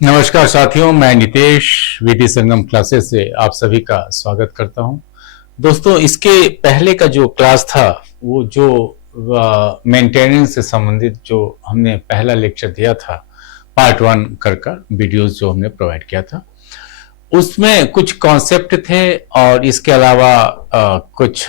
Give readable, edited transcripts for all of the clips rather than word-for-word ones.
नमस्कार साथियों, मैं नितेश विधि संगम क्लासेस से आप सभी का स्वागत करता हूं। दोस्तों, इसके पहले का जो क्लास था वो जो मेंटेनेंस से संबंधित जो हमने पहला लेक्चर दिया था, पार्ट 1 कर वीडियोस जो हमने प्रोवाइड किया था, उसमें कुछ कॉन्सेप्ट थे और इसके अलावा कुछ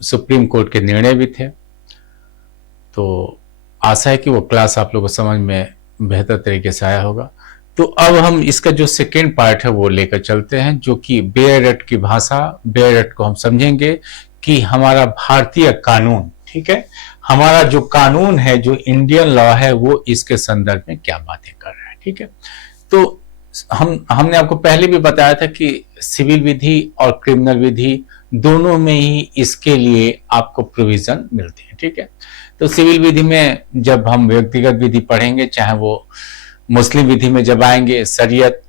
सुप्रीम कोर्ट के निर्णय भी थे। तो आशा है कि वो क्लास आप लोगों को समझ में बेहतर तरीके से आया होगा। तो अब हम इसका जो सेकेंड पार्ट है वो लेकर चलते हैं, जो कि बेयर एक्ट की भाषा। बेयर एक्ट को हम समझेंगे कि हमारा भारतीय कानून, ठीक है, हमारा जो कानून है, जो इंडियन लॉ है, वो इसके संदर्भ में क्या बातें कर रहा है। ठीक है, तो हमने आपको पहले भी बताया था कि सिविल विधि और क्रिमिनल विधि दोनों में ही इसके लिए आपको प्रोविजन मिलते हैं। ठीक है, तो सिविल विधि में जब हम व्यक्तिगत विधि पढ़ेंगे, चाहे वो मुस्लिम विधि में जब आएंगे शरीयत,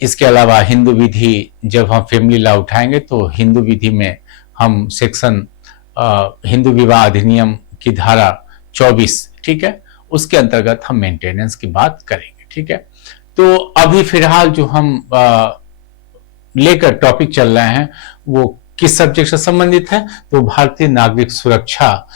इसके अलावा हिंदू विधि जब हम फैमिली लॉ उठाएंगे तो हिंदू विधि में हम सेक्शन हिंदू विवाह अधिनियम की धारा 24, ठीक है, उसके अंतर्गत हम मेंटेनेंस की बात करेंगे। ठीक है, तो अभी फिलहाल जो हम लेकर टॉपिक चल रहे हैं वो किस सब्जेक्ट से संबंधित है, तो भारतीय नागरिक सुरक्षा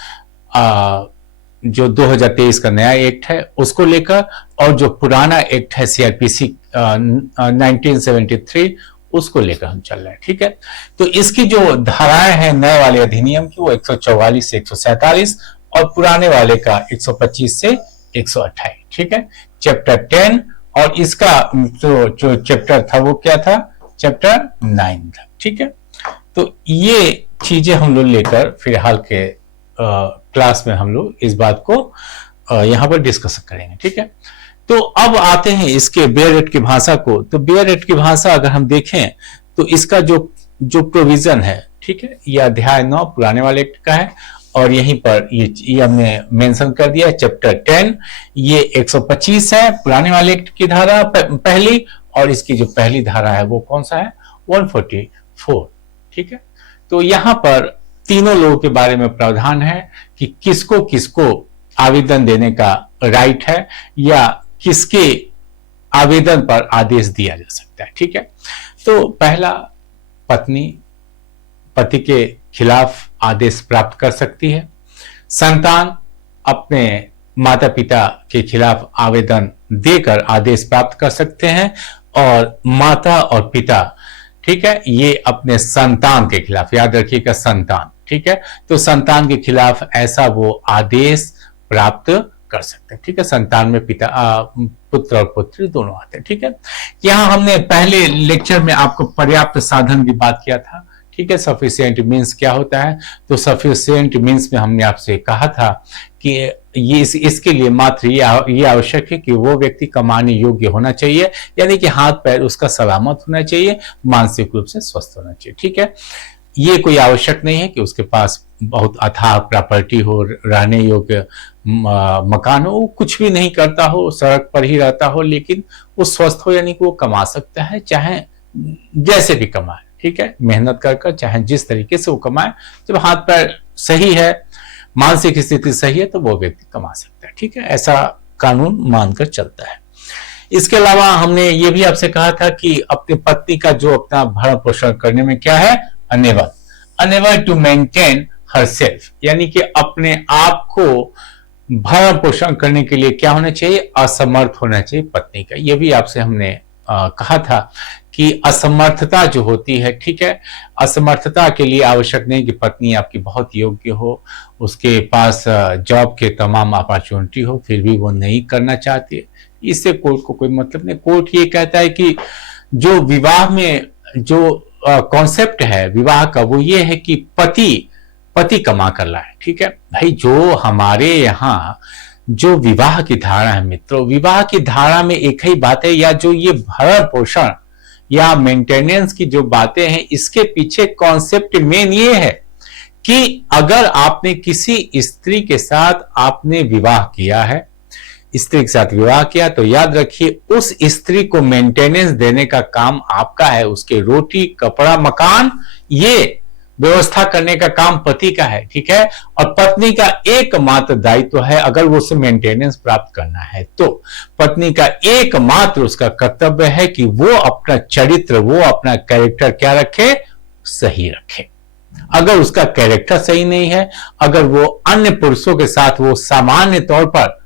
जो 2023 का नया एक्ट है उसको लेकर, और जो पुराना एक्ट है सीआरपीसी 1973 उसको लेकर हम चल रहे हैं। ठीक है, तो इसकी जो धाराएं हैं नए वाले अधिनियम की वो 144 से 147 और पुराने वाले का 125 से 128। ठीक है, चैप्टर 10, और इसका जो चैप्टर था वो क्या था, चैप्टर 9 था। ठीक है, तो ये चीजें हम लोग लेकर फिलहाल के क्लास में हम लोग इस बात को यहां पर डिस्कस करेंगे। ठीक है, तो अब आते हैं इसके बेयर एक्ट की भाषा को। तो बेयर एक्ट की भाषा अगर हम देखें तो इसका जो प्रोविजन है, ठीक है, यह अध्याय 9 पुराने वाले एक्ट का है, और यहीं पर ये हमने मेंशन कर दिया चैप्टर 10, ये 125 है पुराने वाले एक्ट की धारा पहली, और इसकी जो पहली धारा है वो कौन सा है, 144। ठीक है, तो यहां पर तीनों लोगों के बारे में प्रावधान है कि किसको किसको आवेदन देने का राइट है या किसके आवेदन पर आदेश दिया जा सकता है। ठीक है, तो पहला, पत्नी पति के खिलाफ आदेश प्राप्त कर सकती है। संतान अपने माता पिता के खिलाफ आवेदन देकर आदेश प्राप्त कर सकते हैं, और माता और पिता, ठीक है, ये अपने संतान के खिलाफ, याद रखिएगा संतान, ठीक है, तो संतान के खिलाफ ऐसा वो आदेश प्राप्त कर सकते हैं। ठीक है, संतान में पिता पुत्र और पुत्री दोनों आते हैं। ठीक है, यहां हमने पहले लेक्चर में आपको पर्याप्त साधन की बात किया था। ठीक है, सफिशिएंट मीन्स क्या होता है, तो सफिशिएंट मीन्स में हमने आपसे कहा था कि ये इसके लिए मात्र ये आवश्यक है कि वो व्यक्ति कमाने योग्य होना चाहिए, यानी कि हाथ पैर उसका सलामत होना चाहिए, मानसिक रूप से स्वस्थ होना चाहिए। ठीक है, ये कोई आवश्यक नहीं है कि उसके पास बहुत अथाह प्रॉपर्टी हो, रहने योग्य मकान हो, वो कुछ भी नहीं करता हो, सड़क पर ही रहता हो, लेकिन वो स्वस्थ हो, यानी कि वो कमा सकता है, चाहे जैसे भी कमाए। ठीक है, मेहनत कर चाहे जिस तरीके से वो कमाए, जब हाथ पैर सही है, मानसिक स्थिति सही है, तो वो व्यक्ति कमा सकता है। ठीक है, ऐसा कानून मानकर चलता है। इसके अलावा हमने ये भी आपसे कहा था कि अपनी पत्नी का जो अपना भरण पोषण करने में क्या है, अनेबल टू मेंटेन हरसेल्फ, यानी कि अपने आप को भरण पोषण करने के लिए क्या होना चाहिए, असमर्थ होना चाहिए पत्नी का। यह भी आपसे हमने कहा था कि असमर्थता जो होती है, ठीक है, असमर्थता के लिए आवश्यक नहीं कि पत्नी आपकी बहुत योग्य हो, उसके पास जॉब के तमाम अपॉर्चुनिटी हो, फिर भी वो नहीं करना चाहती है, इससे कोर्ट को कोई मतलब नहीं। कोर्ट ये कहता है कि जो विवाह में जो कॉन्सेप्ट है विवाह का, वो ये है कि पति कमा कर लाए। ठीक है भाई, जो हमारे यहाँ जो विवाह की धारा है मित्रों, विवाह की धारा में एक ही बात है, या जो ये भरण पोषण या मेंटेनेंस की जो बातें हैं, इसके पीछे कॉन्सेप्ट मेन ये है कि अगर आपने किसी स्त्री के साथ आपने विवाह किया है, स्त्री के साथ विवाह किया, तो याद रखिए उस स्त्री को मेंटेनेंस देने का काम आपका है, उसके रोटी कपड़ा मकान ये व्यवस्था करने का काम पति का है, ठीक है। और पत्नी का एकमात्र दायित्व है, अगर वो उसे मेंटेनेंस प्राप्त करना है तो पत्नी का एकमात्र उसका कर्तव्य है कि वो अपना चरित्र, वो अपना कैरेक्टर क्या रखे, सही रखे। अगर उसका कैरेक्टर सही नहीं है, अगर वो अन्य पुरुषों के साथ वो सामान्य तौर पर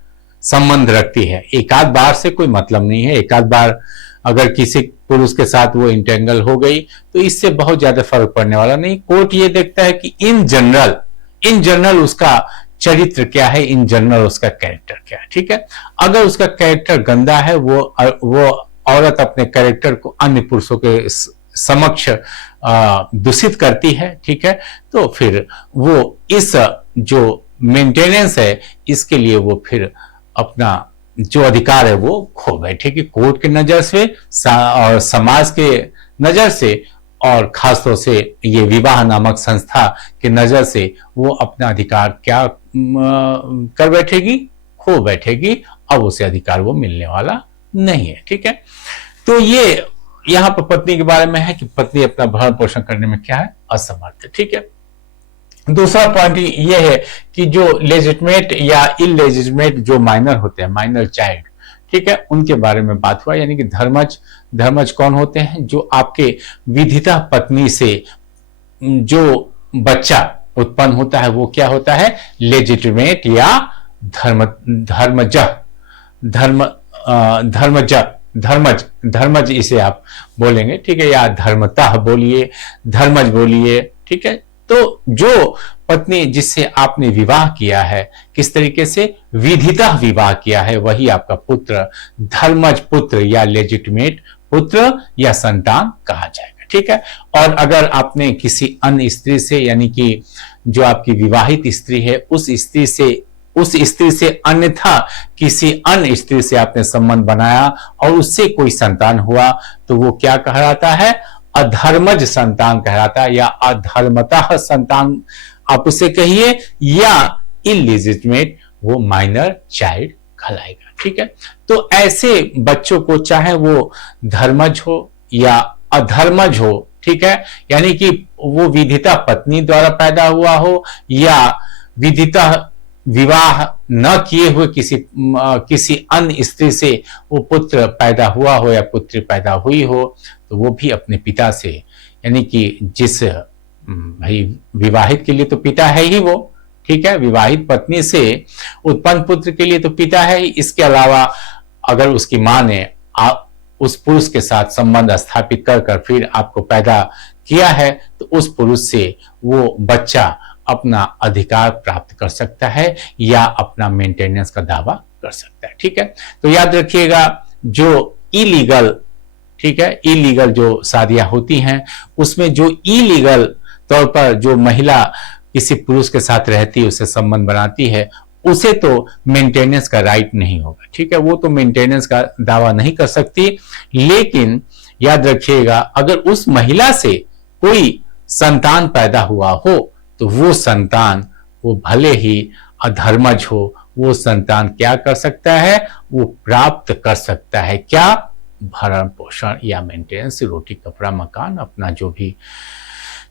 संबंध रखती है, एक आध बार से कोई मतलब नहीं है, एक आध बार अगर किसी पुरुष के साथ वो इंटेंगल हो गई तो इससे बहुत ज्यादा फर्क पड़ने वाला नहीं। कोर्ट ये देखता है कि इन जनरल उसका चरित्र क्या है, इन जनरल उसका कैरेक्टर क्या है, ठीक है। अगर उसका कैरेक्टर गंदा है, वो औरत अपने कैरेक्टर को अन्य पुरुषों के समक्ष दूषित करती है, ठीक है, तो फिर वो इस जो मेंटेनेंस है इसके लिए वो फिर अपना जो अधिकार है वो खो बैठेगी। कोर्ट के नजर से और समाज के नजर से और खासतौर से ये विवाह नामक संस्था के नजर से वो अपना अधिकार क्या कर बैठेगी, खो बैठेगी। अब उसे अधिकार वो मिलने वाला नहीं है, ठीक है। तो ये यहां पर पत्नी के बारे में है कि पत्नी अपना भरण पोषण करने में क्या है, असमर्थ है, ठीक है। दूसरा पॉइंट ये है कि जो लेजिटमेट या इलेजिटमेट जो माइनर होते हैं, माइनर चाइल्ड, ठीक है, उनके बारे में बात हुआ। यानी कि धर्मज कौन होते हैं, जो आपके विधिता पत्नी से जो बच्चा उत्पन्न होता है वो क्या होता है, लेजिटिमेट या धर्मज इसे आप बोलेंगे, ठीक है, या धर्मतः बोलिए, धर्मज बोलिए, ठीक है। तो जो पत्नी जिससे आपने विवाह किया है, किस तरीके से विधितः विवाह किया है, वही आपका पुत्र, धर्मज पुत्र या लेजिटिमेट पुत्र या संतान कहा जाएगा, ठीक है। और अगर आपने किसी अन्य स्त्री से, यानी कि जो आपकी विवाहित स्त्री है, उस स्त्री से अन्यथा किसी अन्य स्त्री से आपने संबंध बनाया और उससे कोई संतान हुआ, तो वो क्या कहलाता है, अधर्मज संतान कहलाता है, या अधर्मतः संतान आप उसे कहिए, या इलिजिटमेट वो माइनर चाइल्ड कहलाएगा, ठीक है। तो ऐसे बच्चों को चाहे वो धर्मज हो या अधर्मज हो, ठीक है, यानी कि वो विधिता पत्नी द्वारा पैदा हुआ हो या विधिता विवाह न किए हुए किसी अन्य स्त्री से वो पुत्र पैदा हुआ हो या पुत्री पैदा हुई हो, तो वो भी अपने पिता से, यानी कि जिस भाई विवाहित के लिए तो पिता है ही वो, ठीक है, विवाहित पत्नी से उत्पन्न पुत्र के लिए तो पिता है ही। इसके अलावा अगर उसकी मां ने उस पुरुष के साथ संबंध स्थापित कर फिर आपको पैदा किया है, तो उस पुरुष से वो बच्चा अपना अधिकार प्राप्त कर सकता है या अपना मेंटेनेंस का दावा कर सकता है, ठीक है। तो याद रखिएगा, जो इलीगल, ठीक है, इलीगल जो शादियां होती हैं, उसमें जो इलीगल तौर पर जो महिला किसी पुरुष के साथ रहती है, उससे संबंध बनाती है, उसे तो मेंटेनेंस का राइट नहीं होगा, ठीक है, वो तो मेंटेनेंस का दावा नहीं कर सकती। लेकिन याद रखिएगा, अगर उस महिला से कोई संतान पैदा हुआ हो, तो वो संतान, वो भले ही अधर्मज हो, वो संतान क्या कर सकता है, वो प्राप्त कर सकता है क्या, भरण पोषण या मेंटेनेंस, रोटी कपड़ा मकान, अपना जो भी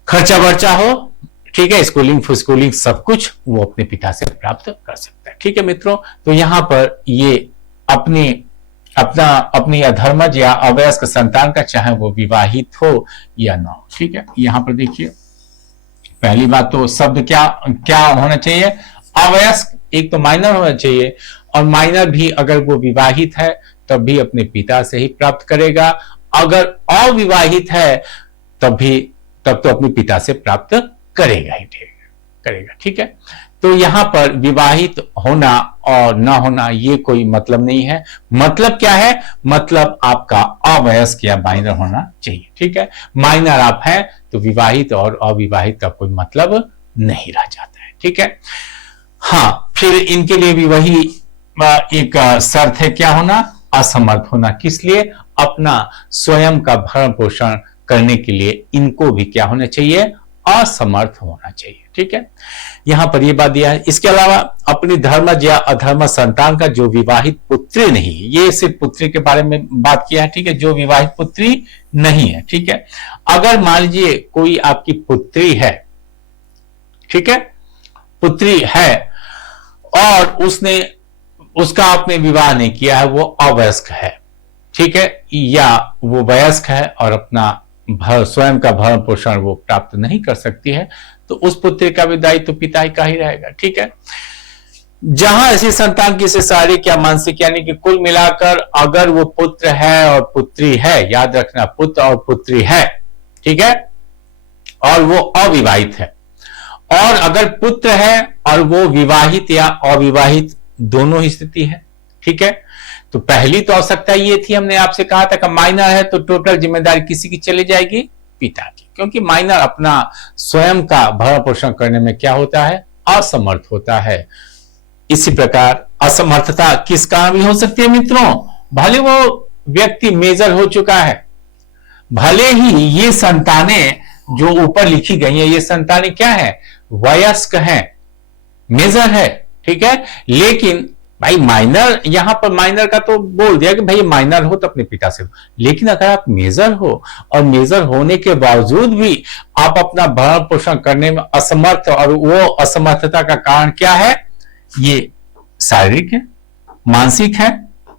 खर्चा वर्चा हो, ठीक है, स्कूलिंग सब कुछ वो अपने पिता से प्राप्त कर सकता है, ठीक है मित्रों। तो यहां पर ये अपनी अधर्मज या अवयस्क संतान का, चाहे वो विवाहित हो या ना हो, ठीक है। यहां पर देखिए, पहली बात तो शब्द क्या होना चाहिए, अवयस्क, एक तो माइनर होना चाहिए, और माइनर भी अगर वो विवाहित है तब भी अपने पिता से ही प्राप्त करेगा, अगर अविवाहित है तब तो अपने पिता से प्राप्त करेगा ही करेगा, ठीक है। तो यहां पर विवाहित होना और ना होना ये कोई मतलब नहीं है। मतलब क्या है, मतलब आपका अवयस्क या माइनर होना चाहिए, ठीक है। माइनर आप हैं तो विवाहित और अविवाहित का कोई मतलब नहीं रह जाता है, ठीक है। हाँ, फिर इनके लिए भी वही एक शर्त है, क्या होना, असमर्थ होना। किस लिए, अपना स्वयं का भरण पोषण करने के लिए इनको भी क्या होना चाहिए, असमर्थ होना चाहिए, ठीक है। यहां पर यह बात दिया है। इसके अलावा अपनी धर्मज या अधर्म संतान का जो विवाहित पुत्री नहीं, ये सिर्फ पुत्री के बारे में बात किया है, ठीक है, जो विवाहित पुत्री नहीं है, ठीक है। अगर मान लीजिए कोई आपकी पुत्री है, ठीक है, पुत्री है और उसका आपने विवाह नहीं किया है, वो अवयस्क है, ठीक है, या वो वयस्क है और अपना स्वयं का भरण पोषण वो प्राप्त नहीं कर सकती है, तो उस पुत्री का भी दायित्व पिता का ही रहेगा, ठीक है। जहां ऐसी संतान की से शारीरिक या मानसिक, यानी कि कुल मिलाकर अगर वो पुत्र है और पुत्री है, याद रखना पुत्र और पुत्री है, ठीक है, और वो अविवाहित है, और अगर पुत्र है और वो विवाहित या अविवाहित दोनों ही स्थिति है, ठीक है, तो पहली तो आवश्यकता ये थी, हमने आपसे कहा था कि माइनर है तो टोटल जिम्मेदारी किसी की चली जाएगी, पिता की, क्योंकि माइनर अपना स्वयं का भरण पोषण करने में क्या होता है, असमर्थ होता है। इसी प्रकार असमर्थता किस कारण भी हो सकती है मित्रों, भले वो व्यक्ति मेजर हो चुका है, भले ही ये संतानें जो ऊपर लिखी गई है ये संतानें क्या है, वयस्क हैं, मेजर है, ठीक है, लेकिन भाई माइनर, यहां पर माइनर का तो बोल दिया कि भाई माइनर हो तो अपने पिता से, लेकिन अगर आप मेजर हो और मेजर होने के बावजूद भी आप अपना भरण पोषण करने में असमर्थ, और वो असमर्थता का कारण क्या है, ये शारीरिक है, मानसिक है,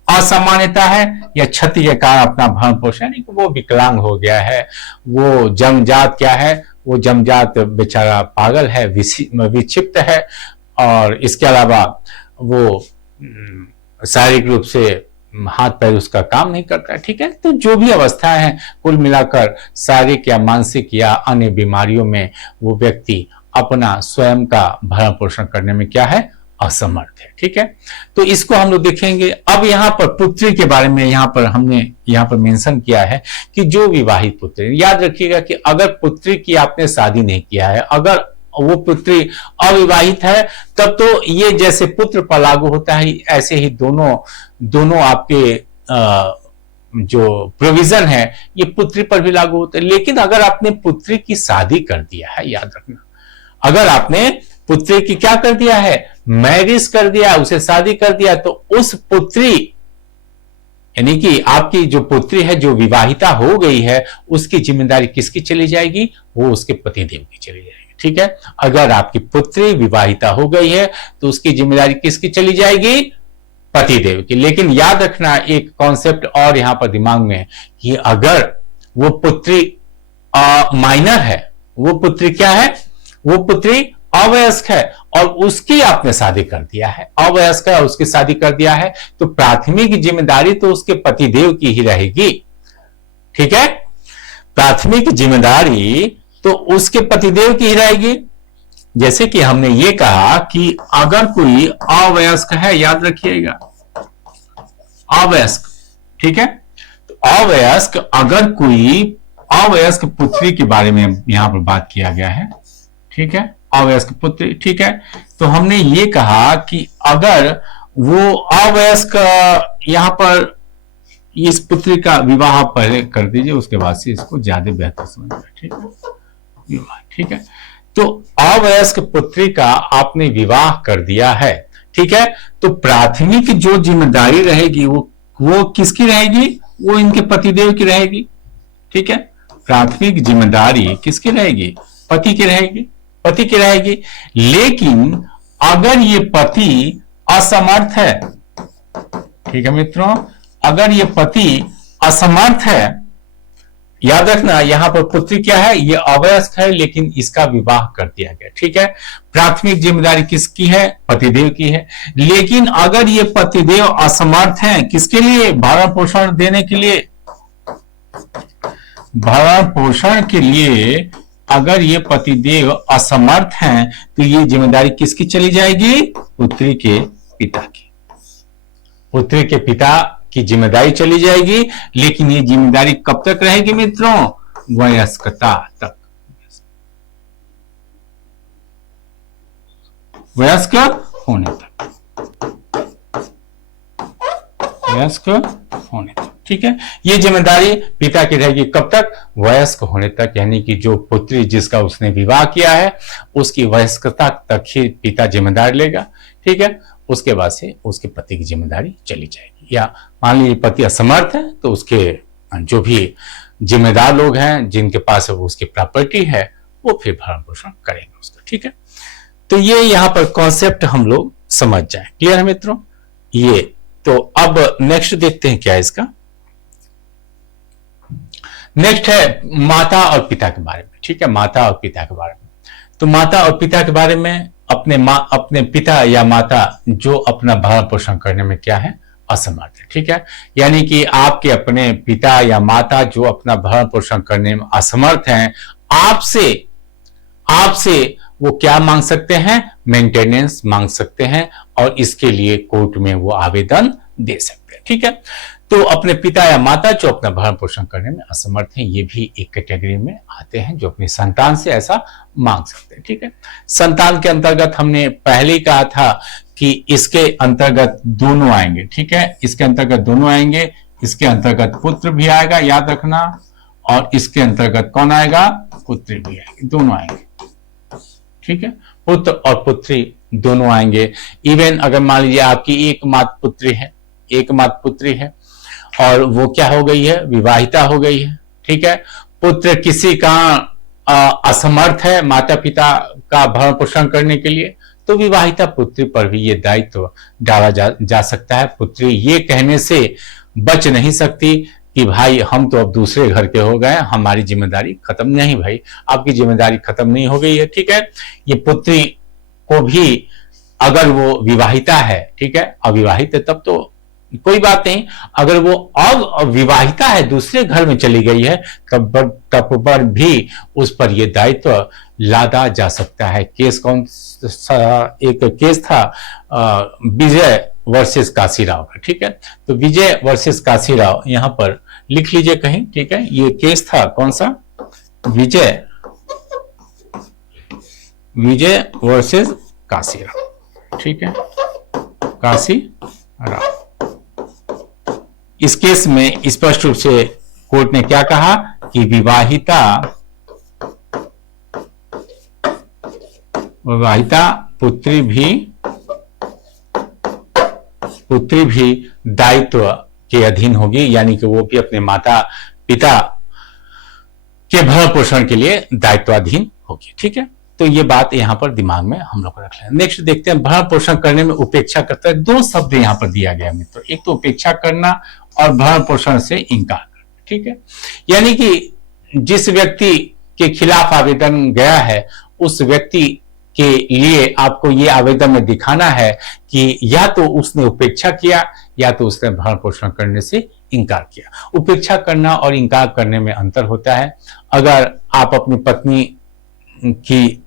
असामान्यता है, या क्षति के कारण अपना भरण पोषण, यानी कि वो विकलांग हो गया है, वो जन्मजात क्या है, वो जन्मजात बेचारा पागल है, विक्षिप्त है, और इसके अलावा वो शारीरिक रूप से हाथ पैर उसका काम नहीं करता, ठीक है। तो जो भी अवस्था है कुल मिलाकर शारीरिक या मानसिक या अन्य बीमारियों में वो व्यक्ति अपना स्वयं का भरण पोषण करने में क्या है, असमर्थ है, ठीक है। तो इसको हम लोग देखेंगे। अब यहाँ पर पुत्री के बारे में हमने यहाँ पर मेंशन किया है कि जो विवाहित पुत्री, याद रखिएगा कि अगर पुत्री की आपने शादी नहीं किया है, अगर वो पुत्री अविवाहित है, तब तो ये जैसे पुत्र पर लागू होता है ऐसे ही दोनों आपके जो प्रोविजन है ये पुत्री पर भी लागू होता है। लेकिन अगर आपने पुत्री की शादी कर दिया है, याद रखना, अगर आपने पुत्री की क्या कर दिया है, मैरिज कर दिया, उसे शादी कर दिया, तो उस पुत्री यानी कि आपकी जो पुत्री है जो विवाहिता हो गई है, उसकी जिम्मेदारी किसकी चली जाएगी, वो उसके पतिदेव की चली जाएगी, ठीक है। अगर आपकी पुत्री विवाहिता हो गई है तो उसकी जिम्मेदारी किसकी चली जाएगी, पतिदेव की। लेकिन याद रखना एक कॉन्सेप्ट और यहां पर दिमाग में, कि अगर वो पुत्री माइनर है, वो पुत्री क्या है, वो पुत्री अवयस्क है और उसकी आपने शादी कर दिया है, अवयस्क है उसकी शादी कर दिया है, तो प्राथमिक जिम्मेदारी तो उसके पतिदेव की ही रहेगी, ठीक है। प्राथमिक जिम्मेदारी तो उसके पतिदेव की ही रहेगी। जैसे कि हमने ये कहा कि अगर कोई अवयस्क है, याद रखिएगा अवयस्क, ठीक है, तो अवयस्क, अगर कोई अवयस्क पुत्री के बारे में यहां पर बात किया गया है, ठीक है, अवयस्क पुत्री, ठीक है, तो हमने ये कहा कि अगर वो अवयस्क, यहां पर इस पुत्री का विवाह पहले कर दीजिए, उसके बाद से इसको ज्यादा बेहतर समझिए, ठीक है, विवाह, ठीक है। तो अवयस्क पुत्री का आपने विवाह कर दिया है, ठीक है, तो प्राथमिक जो जिम्मेदारी रहेगी वो किसकी रहेगी, वो इनके पतिदेव की रहेगी, ठीक है। प्राथमिक जिम्मेदारी किसकी रहेगी, पति की रहेगी, पति की रहेगी। लेकिन अगर ये पति असमर्थ है, ठीक है मित्रों, अगर ये पति असमर्थ है, याद रखना यहां पर पुत्री क्या है, ये अवयस्क है लेकिन इसका विवाह कर दिया गया, ठीक है। प्राथमिक जिम्मेदारी किसकी है, पतिदेव की है। लेकिन अगर ये पतिदेव असमर्थ हैं, किसके लिए, भरण पोषण देने के लिए, भरण पोषण के लिए अगर ये पतिदेव असमर्थ हैं, तो ये जिम्मेदारी किसकी चली जाएगी, पुत्री के पिता की, पुत्री के पिता की जिम्मेदारी चली जाएगी। लेकिन ये जिम्मेदारी कब तक रहेगी मित्रों, वयस्कता तक, वयस्क होने तक, वयस्क होने तक, ठीक है। ये जिम्मेदारी पिता की रहेगी कब तक, वयस्क होने तक, यानी कि जो पुत्री जिसका उसने विवाह किया है उसकी वयस्कता तक ही पिता जिम्मेदारी लेगा, ठीक है। उसके बाद से उसके पति की जिम्मेदारी चली जाएगी। या मान लीजिए पति असमर्थ है तो उसके जो भी जिम्मेदार लोग हैं जिनके पास उसकी प्रॉपर्टी है वो फिर भरण पोषण करेंगे उसका, ठीक है। तो ये यहां पर कॉन्सेप्ट हम लोग समझ जाए। क्लियर है मित्रों? ये तो अब नेक्स्ट देखते हैं क्या है इसका। नेक्स्ट है माता और पिता के बारे में। ठीक है, माता और पिता के बारे में। तो माता और पिता के बारे में, अपने पिता या माता जो अपना भरण पोषण करने में क्या है, असमर्थ है। ठीक है, यानी कि आपके अपने पिता या माता जो अपना भरण पोषण करने में असमर्थ हैं, आपसे वो क्या मांग सकते हैं, मेंटेनेंस मांग सकते हैं, और इसके लिए कोर्ट में वो आवेदन दे सकते हैं। ठीक है, तो अपने पिता या माता जो अपना भरण पोषण करने में असमर्थ हैं, ये भी एक कैटेगरी में आते हैं जो अपनी संतान से ऐसा मांग सकते हैं। ठीक है, संतान के अंतर्गत हमने पहले ही कहा था कि इसके अंतर्गत दोनों आएंगे। ठीक है, इसके अंतर्गत दोनों आएंगे, इसके अंतर्गत पुत्र भी आएगा, याद रखना, और इसके अंतर्गत कौन आएगा, पुत्री भी आएगी, दोनों आएंगे। ठीक है, पुत्र और पुत्री दोनों आएंगे। इवन अगर मान लीजिए आपकी एक मात्र पुत्री है और वो क्या हो गई है, विवाहिता हो गई है। ठीक है, पुत्र किसी का असमर्थ है माता पिता का भरण पोषण करने के लिए, तो विवाहिता पुत्री पर भी ये दायित्व डाला जा सकता है। पुत्री ये कहने से बच नहीं सकती कि भाई हम तो अब दूसरे घर के हो गए, हमारी जिम्मेदारी खत्म। नहीं भाई, आपकी जिम्मेदारी खत्म नहीं हो गई है। ठीक है, ये पुत्री को भी अगर वो विवाहिता है, ठीक है, अविवाहित है तब तो कोई बात नहीं, अगर वो अविवाहिता है, दूसरे घर में चली गई है, तब पर भी उस पर यह दायित्व लादा जा सकता है। केस कौन सा, एक केस था विजय वर्सेस काशीराव का। ठीक है, तो विजय वर्सेस काशीराव यहां पर लिख लीजिए कहीं। ठीक है, ये केस था कौन सा, विजय वर्सेस काशीराव। ठीक है, काशीराव। इस केस में स्पष्ट रूप से कोर्ट ने क्या कहा कि विवाहिता पुत्री भी दायित्व के अधीन होगी, यानी कि वो भी अपने माता पिता के भरण पोषण के लिए दायित्वाधीन होगी। ठीक है, तो ये बात यहां पर दिमाग में हम लोग रख लें। नेक्स्ट देखते हैं, भरण पोषण करने में उपेक्षा करता है। दो शब्द यहां पर दिया गया मित्रों, एक तो उपेक्षा करना और भरण पोषण से इंकार करना। ठीक है, यानी कि जिस व्यक्ति के खिलाफ आवेदन गया है, उस व्यक्ति के लिए आपको ये आवेदन में दिखाना है कि या तो उसने उपेक्षा किया या तो उसने भरण पोषण करने से इंकार किया। उपेक्षा करना और इंकार करने में अंतर होता है। अगर आप अपनी पत्नी की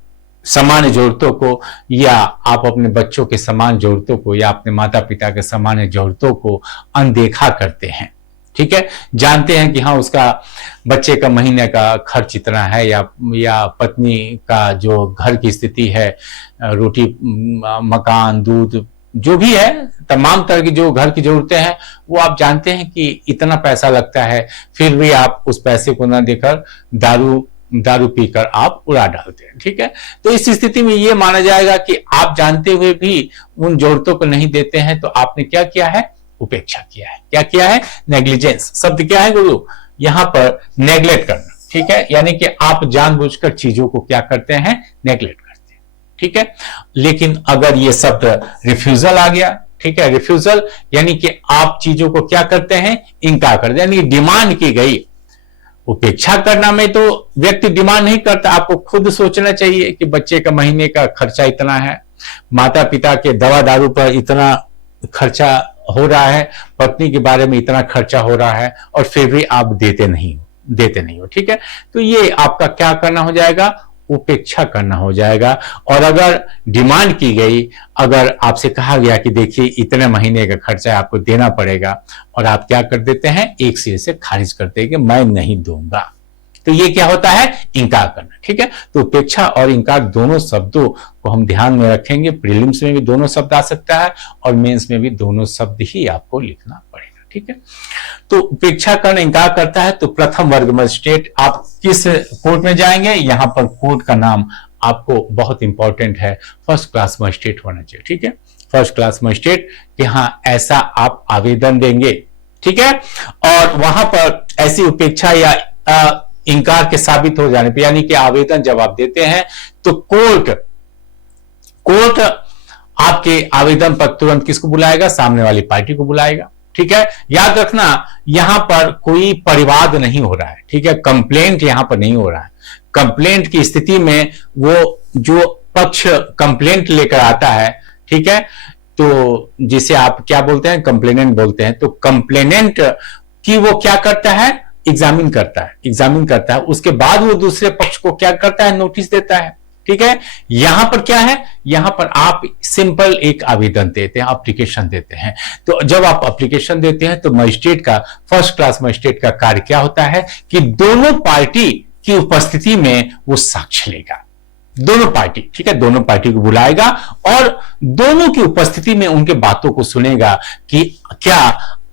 सामान्य जरूरतों को, या आप अपने बच्चों के समान जरूरतों को, या अपने माता पिता के सामान्य जरूरतों को अनदेखा करते हैं, ठीक है, जानते हैं कि हाँ उसका बच्चे का महीने का खर्च इतना है, या पत्नी का जो घर की स्थिति है, रोटी मकान दूध जो भी है, तमाम तरह की जो घर की जरूरतें हैं वो आप जानते हैं कि इतना पैसा लगता है, फिर भी आप उस पैसे को न देकर दारू पीकर आप उड़ा डालते हैं। ठीक है, तो इस स्थिति में यह माना जाएगा कि आप जानते हुए भी उन जरूरतों को नहीं देते हैं, तो आपने क्या किया है, उपेक्षा किया है। क्या किया है, नेग्लिजेंस। शब्द क्या है गुरु, यहां पर नेग्लेक्ट करना। ठीक है, यानी कि आप जानबूझकर चीजों को क्या करते हैं, नेग्लेक्ट करते हैं। ठीक है, लेकिन अगर ये शब्द रिफ्यूजल आ गया, ठीक है, रिफ्यूजल यानी कि आप चीजों को क्या करते हैं, इनकार करते हैं, यानी डिमांड की गई। उपेक्षा करना में तो व्यक्ति डिमांड नहीं करता, आपको खुद सोचना चाहिए कि बच्चे का महीने का खर्चा इतना है, माता पिता के दवा दारू पर इतना खर्चा हो रहा है, पत्नी के बारे में इतना खर्चा हो रहा है, और फिर भी आप देते नहीं हो। ठीक है, तो ये आपका क्या करना हो जाएगा, उपेक्षा करना हो जाएगा। और अगर डिमांड की गई, अगर आपसे कहा गया कि देखिए इतने महीने का खर्चा आपको देना पड़ेगा, और आप क्या कर देते हैं, एक सिरे से खारिज करते हैं कि मैं नहीं दूंगा, तो ये क्या होता है, इंकार करना। ठीक है, तो उपेक्षा और इंकार दोनों शब्दों को हम ध्यान में रखेंगे। प्रीलिम्स में भी दोनों शब्द आ सकता है और मेंस में भी दोनों शब्द ही आपको लिखना पड़ेगा। ठीक है, तो उपेक्षा करना, इंकार करता है, तो प्रथम वर्ग मजिस्ट्रेट आप किस कोर्ट में जाएंगे, यहां पर कोर्ट का नाम आपको बहुत इंपॉर्टेंट है, फर्स्ट क्लास मजिस्ट्रेट होना चाहिए। ठीक है, फर्स्ट क्लास मजिस्ट्रेट के यहां ऐसा आप आवेदन देंगे। ठीक है, और वहां पर ऐसी उपेक्षा या इंकार के साबित हो जाने पर, यानी कि आवेदन जब आप देते हैं तो कोर्ट आपके आवेदन पर तुरंत किसको बुलाएगा? सामने वाली पार्टी को बुलाएगा। ठीक है, याद रखना यहां पर कोई परिवाद नहीं हो रहा है। ठीक है, कंप्लेंट यहां पर नहीं हो रहा है। कंप्लेंट की स्थिति में वो जो पक्ष कंप्लेंट लेकर आता है, ठीक है, तो जिसे आप क्या बोलते हैं? कंप्लेनेंट बोलते हैं। तो कंप्लेनेंट की वो क्या करता है? एग्जामिन करता है, एग्जामिन करता है। उसके बाद वो दूसरे पक्ष को क्या करता है? नोटिस देता है। ठीक है, यहां पर क्या है? यहां पर आप सिंपल एक आवेदन देते हैं, एप्लीकेशन देते हैं। तो जब आप एप्लीकेशन देते हैं तो मजिस्ट्रेट का, फर्स्ट क्लास मजिस्ट्रेट का कार्य क्या होता है कि दोनों पार्टी की उपस्थिति में वो साक्ष्य लेगा। दोनों पार्टी, ठीक है, दोनों पार्टी को बुलाएगा और दोनों की उपस्थिति में उनके बातों को सुनेगा कि क्या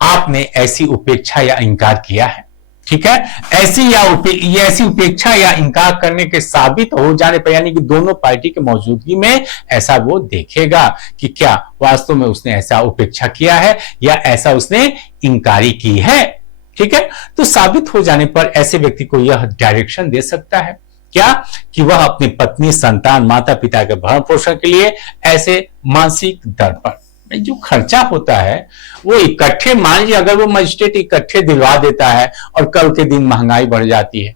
आपने ऐसी उपेक्षा या इंकार किया है। ठीक है, ऐसी उपेक्षा या इंकार करने के साबित हो जाने पर, यानी कि दोनों पार्टी के मौजूदगी में ऐसा वो देखेगा कि क्या वास्तव में उसने ऐसा उपेक्षा किया है या ऐसा उसने इंकारी की है। ठीक है, तो साबित हो जाने पर ऐसे व्यक्ति को यह डायरेक्शन दे सकता है क्या कि वह अपनी पत्नी, संतान, माता पिता के भरण पोषण के लिए ऐसे मासिक दर पर जो खर्चा होता है वो इकट्ठे, मान लीजिए अगर वो मजिस्ट्रेट इकट्ठे दिलवा देता है और कल के दिन महंगाई बढ़ जाती है,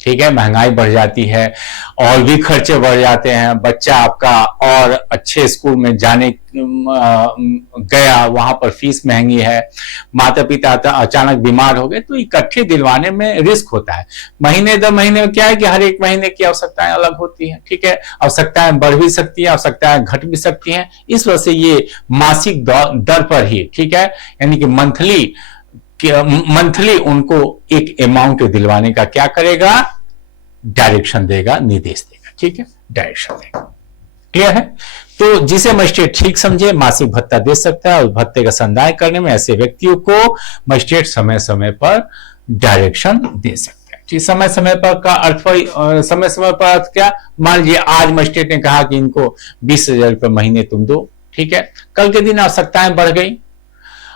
ठीक है, महंगाई बढ़ जाती है और भी खर्चे बढ़ जाते हैं, बच्चा आपका और अच्छे स्कूल में जाने गया, वहां पर फीस महंगी है, माता पिता अचानक बीमार हो गए, तो इकट्ठे दिलवाने में रिस्क होता है। महीने दर महीने क्या है कि हर एक महीने की आवश्यकताएं अलग होती हैं। ठीक है, आवश्यकताएं बढ़ भी सकती है, आवश्यकताएं घट भी सकती हैं। इस वजह से ये मासिक दर पर ही, ठीक है, यानी कि मंथली उनको एक अमाउंट दिलवाने का क्या करेगा? डायरेक्शन देगा, निर्देश देगा। ठीक है, डायरेक्शन देगा। क्लियर है? तो जिसे मजिस्ट्रेट ठीक समझे मासिक भत्ता दे सकता है और भत्ते का संदाय करने में ऐसे व्यक्तियों को मजिस्ट्रेट समय समय पर डायरेक्शन दे सकता है। ठीक, समय समय पर का अर्थ, समय समय पर अर्थ क्या? मान लीजिए आज मजिस्ट्रेट ने कहा कि इनको 20,000 रुपये महीने तुम दो, ठीक है, कल के दिन आवश्यकताएं बढ़ गई,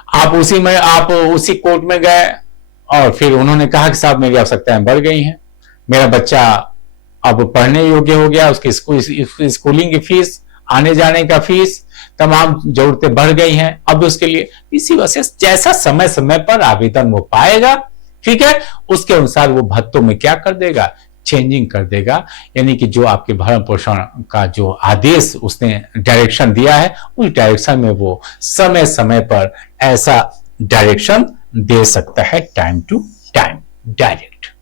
आप उसी कोर्ट में गए और फिर उन्होंने कहा कि साहब मेरी आवश्यकताएं बढ़ गई हैं, मेरा बच्चा अब पढ़ने योग्य हो गया, उसकी स्कूलिंग की फीस, आने जाने का फीस, तमाम जरूरतें बढ़ गई हैं, अब उसके लिए इसी वजह से जैसा समय समय पर आवेदन वो पाएगा, ठीक है, उसके अनुसार वो भत्तों में क्या कर देगा? चेंजिंग कर देगा। यानी कि जो आपके भरण पोषण का जो आदेश उसने डायरेक्शन दिया है, उस डायरेक्शन में वो समय समय पर ऐसा डायरेक्शन दे सकता है, टाइम टू टाइम डायरेक्ट।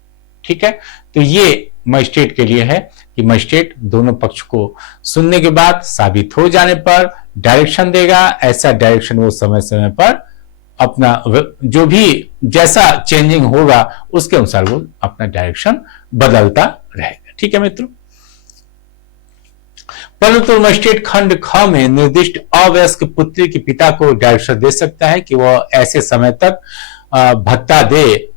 ठीक है, तो ये मजिस्ट्रेट के लिए है कि मजिस्ट्रेट दोनों पक्ष को सुनने के बाद साबित हो जाने पर डायरेक्शन देगा। ऐसा डायरेक्शन वो समय समय पर अपना जो भी जैसा चेंजिंग होगा उसके अनुसार वो अपना डायरेक्शन बदलता रहेगा। ठीक है मित्रों, परंतु मजिस्ट्रेट खंड ख में निर्दिष्ट अवयस्क पुत्री के पिता को डायरेक्शन दे सकता है कि वह ऐसे समय तक भत्ता दे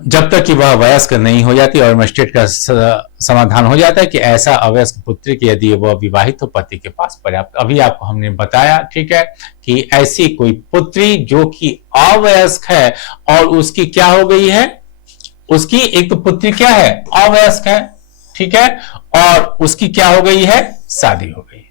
जब तक कि वह वयस्क नहीं हो जाती, और मजिस्ट्रेट का समाधान हो जाता है कि ऐसा अवयस्क पुत्री की यदि वह विवाहित हो, पति के पास पर्याप्त, अभी आपको हमने बताया, ठीक है, कि ऐसी कोई पुत्री जो कि अवयस्क है और उसकी क्या हो गई है, उसकी एक तो पुत्री क्या है, अवयस्क है, ठीक है, और उसकी क्या हो गई है, शादी हो गई।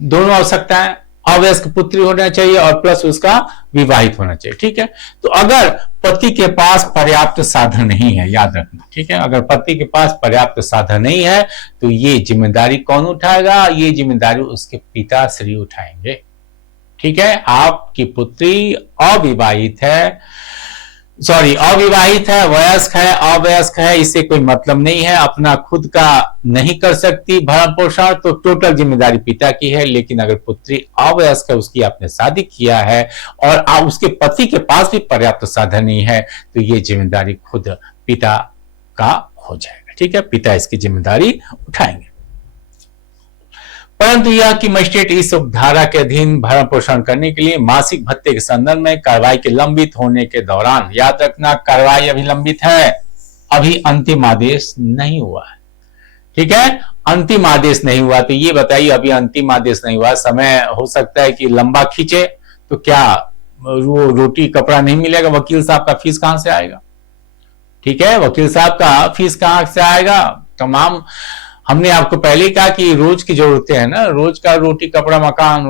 दोनों आवश्यकताएं, अवयस्क पुत्री होना चाहिए और प्लस उसका विवाहित होना चाहिए। ठीक है, तो अगर पति के पास पर्याप्त साधन नहीं है, याद रखना, ठीक है, अगर पति के पास पर्याप्त साधन नहीं है तो ये जिम्मेदारी कौन उठाएगा? ये जिम्मेदारी उसके पिताश्री उठाएंगे। ठीक है, आपकी पुत्री अविवाहित है, वयस्क है, अवयस्क है, इससे कोई मतलब नहीं है, अपना खुद का नहीं कर सकती भरण पोषण, तो टोटल जिम्मेदारी पिता की है। लेकिन अगर पुत्री अवयस्क है, उसकी आपने शादी किया है और उसके पति के पास भी पर्याप्त साधन नहीं है, तो ये जिम्मेदारी खुद पिता का हो जाएगा। ठीक है, पिता इसकी जिम्मेदारी उठाएंगे। परंतु यह कि मजिस्ट्रेट इस धारा के अधीन भरण पोषण करने के लिए मासिक भत्ते के संदर्भ में कार्रवाई के लंबित होने के दौरान, याद रखना कार्रवाई अभी लंबित है, अभी अंतिम आदेश नहीं हुआ है। ठीक है, अंतिम आदेश नहीं हुआ, तो ये बताइए अभी अंतिम आदेश नहीं हुआ, समय हो सकता है कि लंबा खींचे, तो क्या वो रोटी कपड़ा नहीं मिलेगा? वकील साहब का फीस कहां से आएगा? ठीक है, वकील साहब का फीस कहां से आएगा? तमाम हमने आपको पहले ही कहा कि रोज की जरूरतें हैं ना, रोज का रोटी कपड़ा मकान,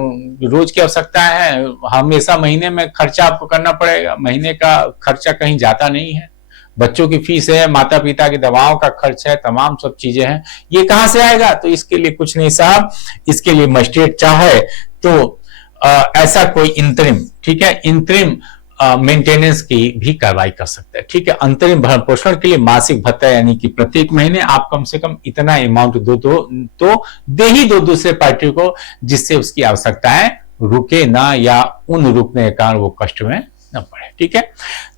रोज की आवश्यकता है, हमेशा महीने में खर्चा आपको करना पड़ेगा, महीने का खर्चा कहीं जाता नहीं है, बच्चों की फीस है, माता पिता की दवाओं का खर्च है, तमाम सब चीजें हैं, ये कहां से आएगा? तो इसके लिए कुछ नहीं साहब, इसके लिए मजिस्ट्रेट चाहे तो ऐसा कोई इंतरिम, ठीक है, इंतरिम मेंटेनेंस की भी कार्रवाई कर सकता है, ठीक है। अंतरिम भरण पोषण के लिए मासिक भत्ता, यानी कि प्रत्येक महीने आप कम से कम इतना अमाउंट दे ही दो दूसरे पार्टी को, जिससे उसकी आवश्यकताएं रुके ना या उन रुकने के कारण वो कष्ट में न पड़े, ठीक है।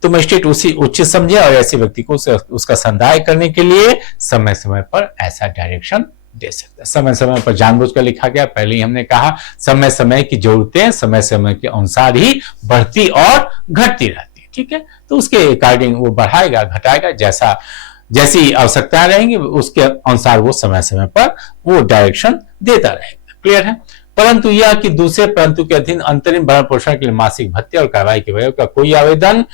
तो मजिस्ट्रेट उसी उचित समझे और ऐसे व्यक्ति को उसका संदाय करने के लिए समय समय पर ऐसा डायरेक्शन दे सकता है। समय समय पर जानबूझकर लिखा गया, पहले ही हमने कहा समय समय की जरूरतें समय समय के अनुसार ही बढ़ती और घटती रहती है, ठीक है। तो उसके अकॉर्डिंग वो बढ़ाएगा घटाएगा, जैसी आवश्यकता रहेंगी उसके अनुसार वो समय समय पर वो डायरेक्शन देता रहेगा। क्लियर है? परंतु यह कि दूसरे परंतु के अधीन अंतरिम भरण पोषण के लिए मासिक भत्ते और कार्रवाई के वजह का कोई आवेदन,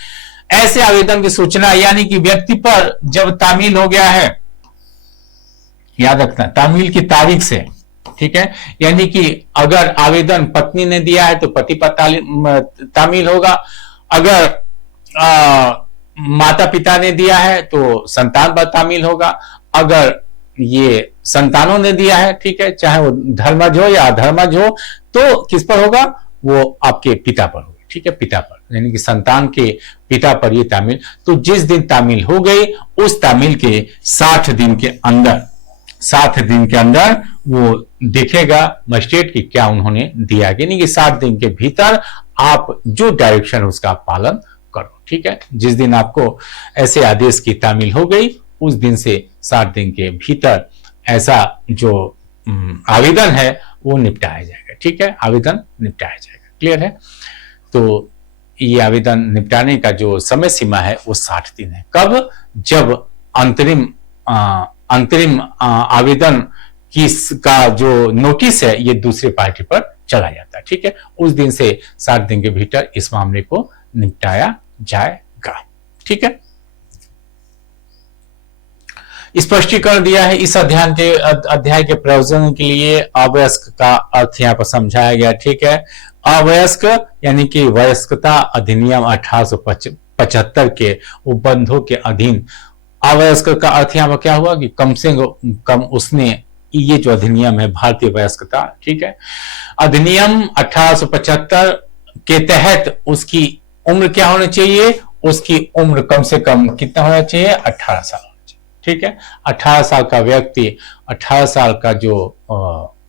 ऐसे आवेदन की सूचना, यानी कि व्यक्ति पर जब तामील हो गया है, याद रखना तामील की तारीख से, ठीक है, यानी कि अगर आवेदन पत्नी ने दिया है तो पति पर तामील होगा, अगर माता पिता ने दिया है तो संतान पर तामील होगा, अगर ये संतानों ने दिया है, ठीक है, चाहे वो धर्मज हो या अधर्मज हो, तो किस पर होगा? वो आपके पिता पर होगा, ठीक है, पिता पर, यानी कि संतान के पिता पर ये तामील। तो जिस दिन तामील हो गई उस तामील के 60 दिन के अंदर वो देखेगा मजिस्ट्रेट की क्या उन्होंने दिया, यानी कि 60 दिन के भीतर आप जो डायरेक्शन उसका पालन करो, ठीक है। जिस दिन आपको ऐसे आदेश की तामील हो गई उस दिन से 60 दिन के भीतर ऐसा जो आवेदन है वो निपटाया जाएगा, ठीक है, आवेदन निपटाया जाएगा। क्लियर है? तो ये आवेदन निपटाने का जो समय सीमा है वो 60 दिन है। कब? जब अंतरिम आवेदन का जो नोटिस है ये दूसरी पार्टी पर चला जाता है, ठीक है, उस दिन से 60 दिन के भीतर इस मामले को निपटाया जाएगा, ठीक है। स्पष्टीकरण दिया है इस अध्याय के प्रयोजन के लिए अवयस्क का अर्थ यहाँ पर समझाया गया, ठीक है। अवयस्क यानी कि वयस्कता अधिनियम 1875 के उपबंधों के अधीन अवयस्क का अर्थ यहाँ पर क्या हुआ कि कम से कम उसने, ये जो अधिनियम है भारतीय वयस्कता, ठीक है, अधिनियम 1875 के तहत उसकी उम्र क्या होनी चाहिए? उसकी उम्र कम से कम कितना होना चाहिए? 18 साल, ठीक है। 18 साल का व्यक्ति, 18 साल का जो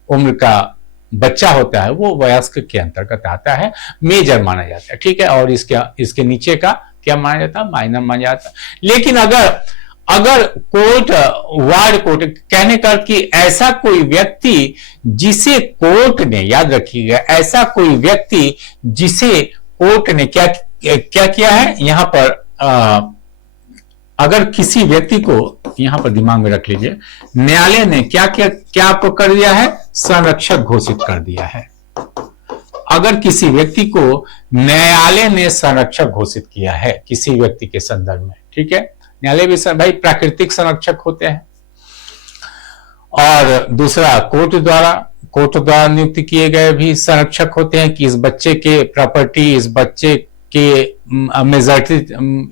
उम्र का बच्चा होता है वो वयस्क के अंतर्गत आता है, मेजर माना जाता है, ठीक है। और इसके नीचे का क्या माना जाता है? माइनर माना जाता है। लेकिन अगर वार्ड कोर्ट कहने का कि ऐसा कोई व्यक्ति जिसे कोर्ट ने, याद रखिएगा, ऐसा कोई व्यक्ति जिसे कोर्ट ने क्या किया है यहां पर, अगर किसी व्यक्ति को, यहां पर दिमाग में रख लीजिए, न्यायालय ने क्या आपको कर दिया है? संरक्षक घोषित कर दिया है। अगर किसी व्यक्ति को न्यायालय ने संरक्षक घोषित किया है किसी व्यक्ति के संदर्भ में, ठीक है, न्यायालय भी भाई प्राकृतिक संरक्षक होते हैं, और दूसरा कोर्ट द्वारा नियुक्त किए गए भी संरक्षक होते हैं कि इस बच्चे के प्रॉपर्टी, इस बच्चे के मेजॉरिटी,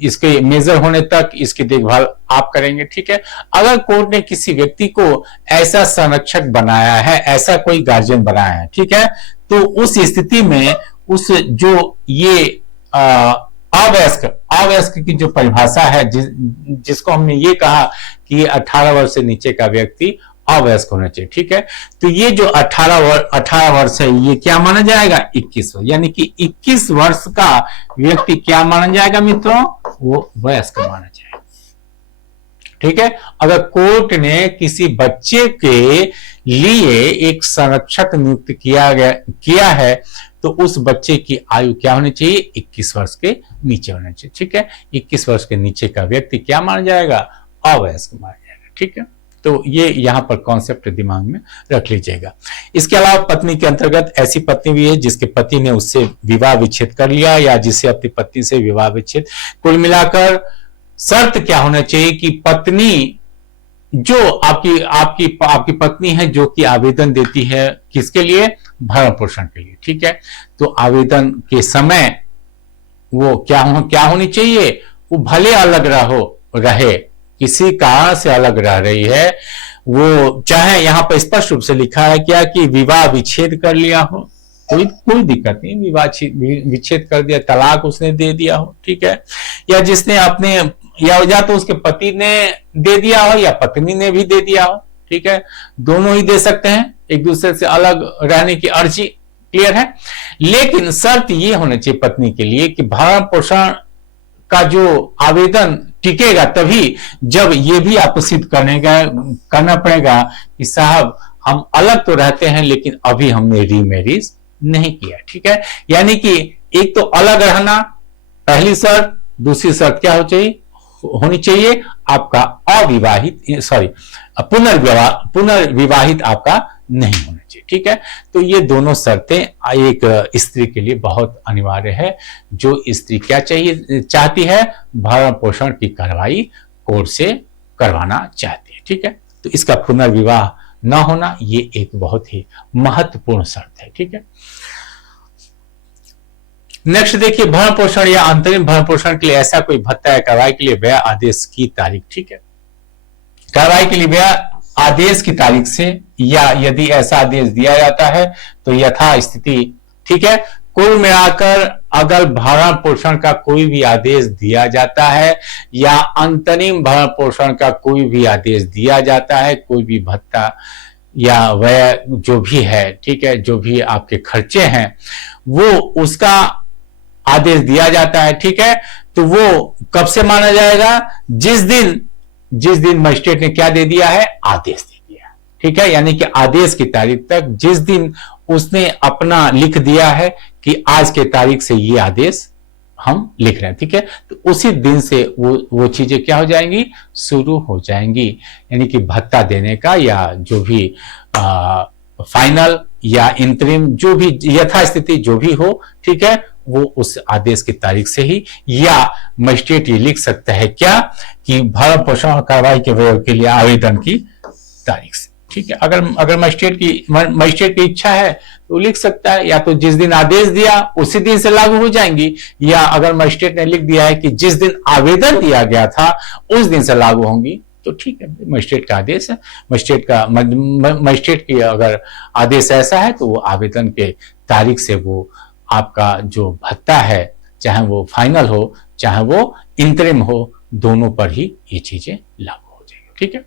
इसके मेजर होने तक इसकी देखभाल आप करेंगे, ठीक है। अगर कोर्ट ने किसी व्यक्ति को ऐसा संरक्षक बनाया है, ऐसा कोई गार्जियन बनाया है, ठीक है, तो उस स्थिति में उस जो ये अवयस्क की जो परिभाषा है, जिसको हमने ये कहा कि ये 18 वर्ष से नीचे का व्यक्ति अवयस्क होना चाहिए, ठीक है। तो ये जो 18 वर्ष है ये क्या माना जाएगा? 21 वर्ष, यानी कि 21 वर्ष का व्यक्ति क्या माना जाएगा मित्रों? वो वयस्क माना जाएगा, ठीक है। अगर कोर्ट ने किसी बच्चे के लिए एक संरक्षक नियुक्त किया है तो उस बच्चे की आयु क्या होनी चाहिए? 21 वर्ष के नीचे होना चाहिए, ठीक है। 21 वर्ष के नीचे का व्यक्ति क्या माना जाएगा? अवयस्क माना जाएगा, ठीक है। तो ये यहां पर कॉन्सेप्ट दिमाग में रख लीजिएगा। इसके अलावा पत्नी के अंतर्गत ऐसी पत्नी भी है जिसके पति ने उससे विवाह विच्छेद कर लिया या जिसे अपनी पत्नी से विवाह विच्छेद, कुल मिलाकर शर्त क्या होना चाहिए कि पत्नी जो आपकी आपकी आपकी पत्नी है जो कि आवेदन देती है किसके लिए, भरण पोषण के लिए, ठीक है। तो आवेदन के समय वो क्या होनी चाहिए, वो भले अलग रहे, किसी कारण से अलग रह रही है, वो चाहे यहां पर स्पष्ट रूप से लिखा है क्या कि विवाह विच्छेद कर लिया हो, कोई दिक्कत नहीं, विवाह विच्छेद कर दिया, तलाक उसने दे दिया हो, ठीक है, या जिसने अपने या तो उसके पति ने दे दिया हो या पत्नी ने भी दे दिया हो, ठीक है, दोनों ही दे सकते हैं, एक दूसरे से अलग रहने की अर्जी, क्लियर है। लेकिन शर्त ये होनी चाहिए पत्नी के लिए कि भरण पोषण का जो आवेदन टिकेगा तभी जब ये भी आपको सिद्ध करना पड़ेगा कि साहब हम अलग तो रहते हैं लेकिन अभी हमने रीमैरिज नहीं किया, ठीक है। यानी कि एक तो अलग रहना पहली शर्त, दूसरी शर्त क्या होनी चाहिए आपका पुनर्विवाहित आपका नहीं होना चाहिए, ठीक है। तो ये दोनों शर्तें एक स्त्री के लिए बहुत अनिवार्य है। जो स्त्री क्या चाहती है, भरण पोषण की कार्रवाई कोर्ट से करवाना चाहती है, ठीक है। तो इसका पुनर्विवाह न होना ये एक बहुत ही महत्वपूर्ण शर्त है, ठीक है। नेक्स्ट देखिए, भरण पोषण या अंतरिम भरण पोषण के लिए ऐसा कोई भत्ता या कार्रवाई के लिए व्यय आदेश की तारीख, ठीक है। कार्रवाई के लिए व्यय आदेश की तारीख से या यदि ऐसा आदेश दिया जाता है तो यथा स्थिति, ठीक है। कुल मिलाकर अगर भरण पोषण का कोई भी आदेश दिया जाता है या अंतरिम भरण पोषण का कोई भी आदेश दिया जाता है, कोई भी भत्ता या व्यय जो भी है, ठीक है, जो भी आपके खर्चे हैं वो उसका आदेश दिया जाता है, ठीक है। तो वो कब से माना जाएगा, जिस दिन मजिस्ट्रेट ने क्या दे दिया है, आदेश दे दिया, ठीक है। यानी कि आदेश की तारीख तक जिस दिन उसने अपना लिख दिया है कि आज के तारीख से ये आदेश हम लिख रहे हैं, ठीक है, तो उसी दिन से वो चीजें क्या हो जाएंगी, शुरू हो जाएंगी। यानी कि भत्ता देने का या जो भी फाइनल या इंतरिम जो भी यथास्थिति जो भी हो, ठीक है, वो उस आदेश की तारीख से ही, या मजिस्ट्रेट ये लिख सकता है क्या कि भरण पोषण और कार्रवाई के व्यय के लिए आवेदन की तारीख से, ठीक है। अगर मजिस्ट्रेट की इच्छा है तो लिख सकता है, या तो जिस दिन आदेश दिया उसी दिन से लागू हो जाएंगी, या अगर मजिस्ट्रेट ने लिख दिया है कि जिस दिन आवेदन दिया गया था उस दिन से लागू होंगी तो ठीक है, मजिस्ट्रेट का आदेश है। मजिस्ट्रेट की अगर आदेश ऐसा है तो वो आवेदन के तारीख से वो आपका जो भत्ता है, चाहे वो फाइनल हो चाहे वो इंतरिम हो, दोनों पर ही ये चीजें लागू हो जाएगी, ठीक है।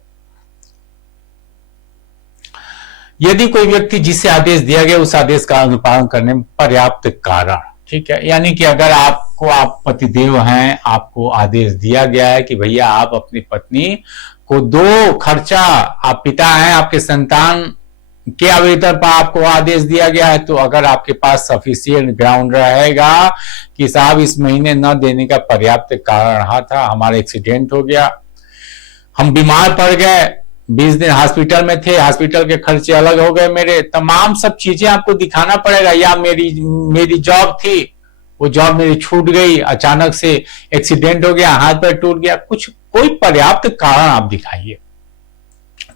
यदि कोई व्यक्ति जिसे आदेश दिया गया उस आदेश का अनुपालन करने में पर्याप्त कारण, ठीक है, यानी कि अगर आप पतिदेव हैं, आपको आदेश दिया गया है कि भैया आप अपनी पत्नी को दो खर्चा, आप पिता हैं, आपके संतान के आवेदन पर आपको आदेश दिया गया है, तो अगर आपके पास सफिशिएंट ग्राउंड रहेगा कि साहब इस महीने न देने का पर्याप्त कारण रहा था, हमारा एक्सीडेंट हो गया, हम बीमार पड़ गए, 20 दिन हॉस्पिटल में थे, हॉस्पिटल के खर्चे अलग हो गए, मेरे तमाम सब चीजें आपको दिखाना पड़ेगा, या मेरी जॉब थी, वो जॉब मेरी छूट गई, अचानक से एक्सीडेंट हो गया, हाथ पैर टूट गया, कोई पर्याप्त कारण आप दिखाइए,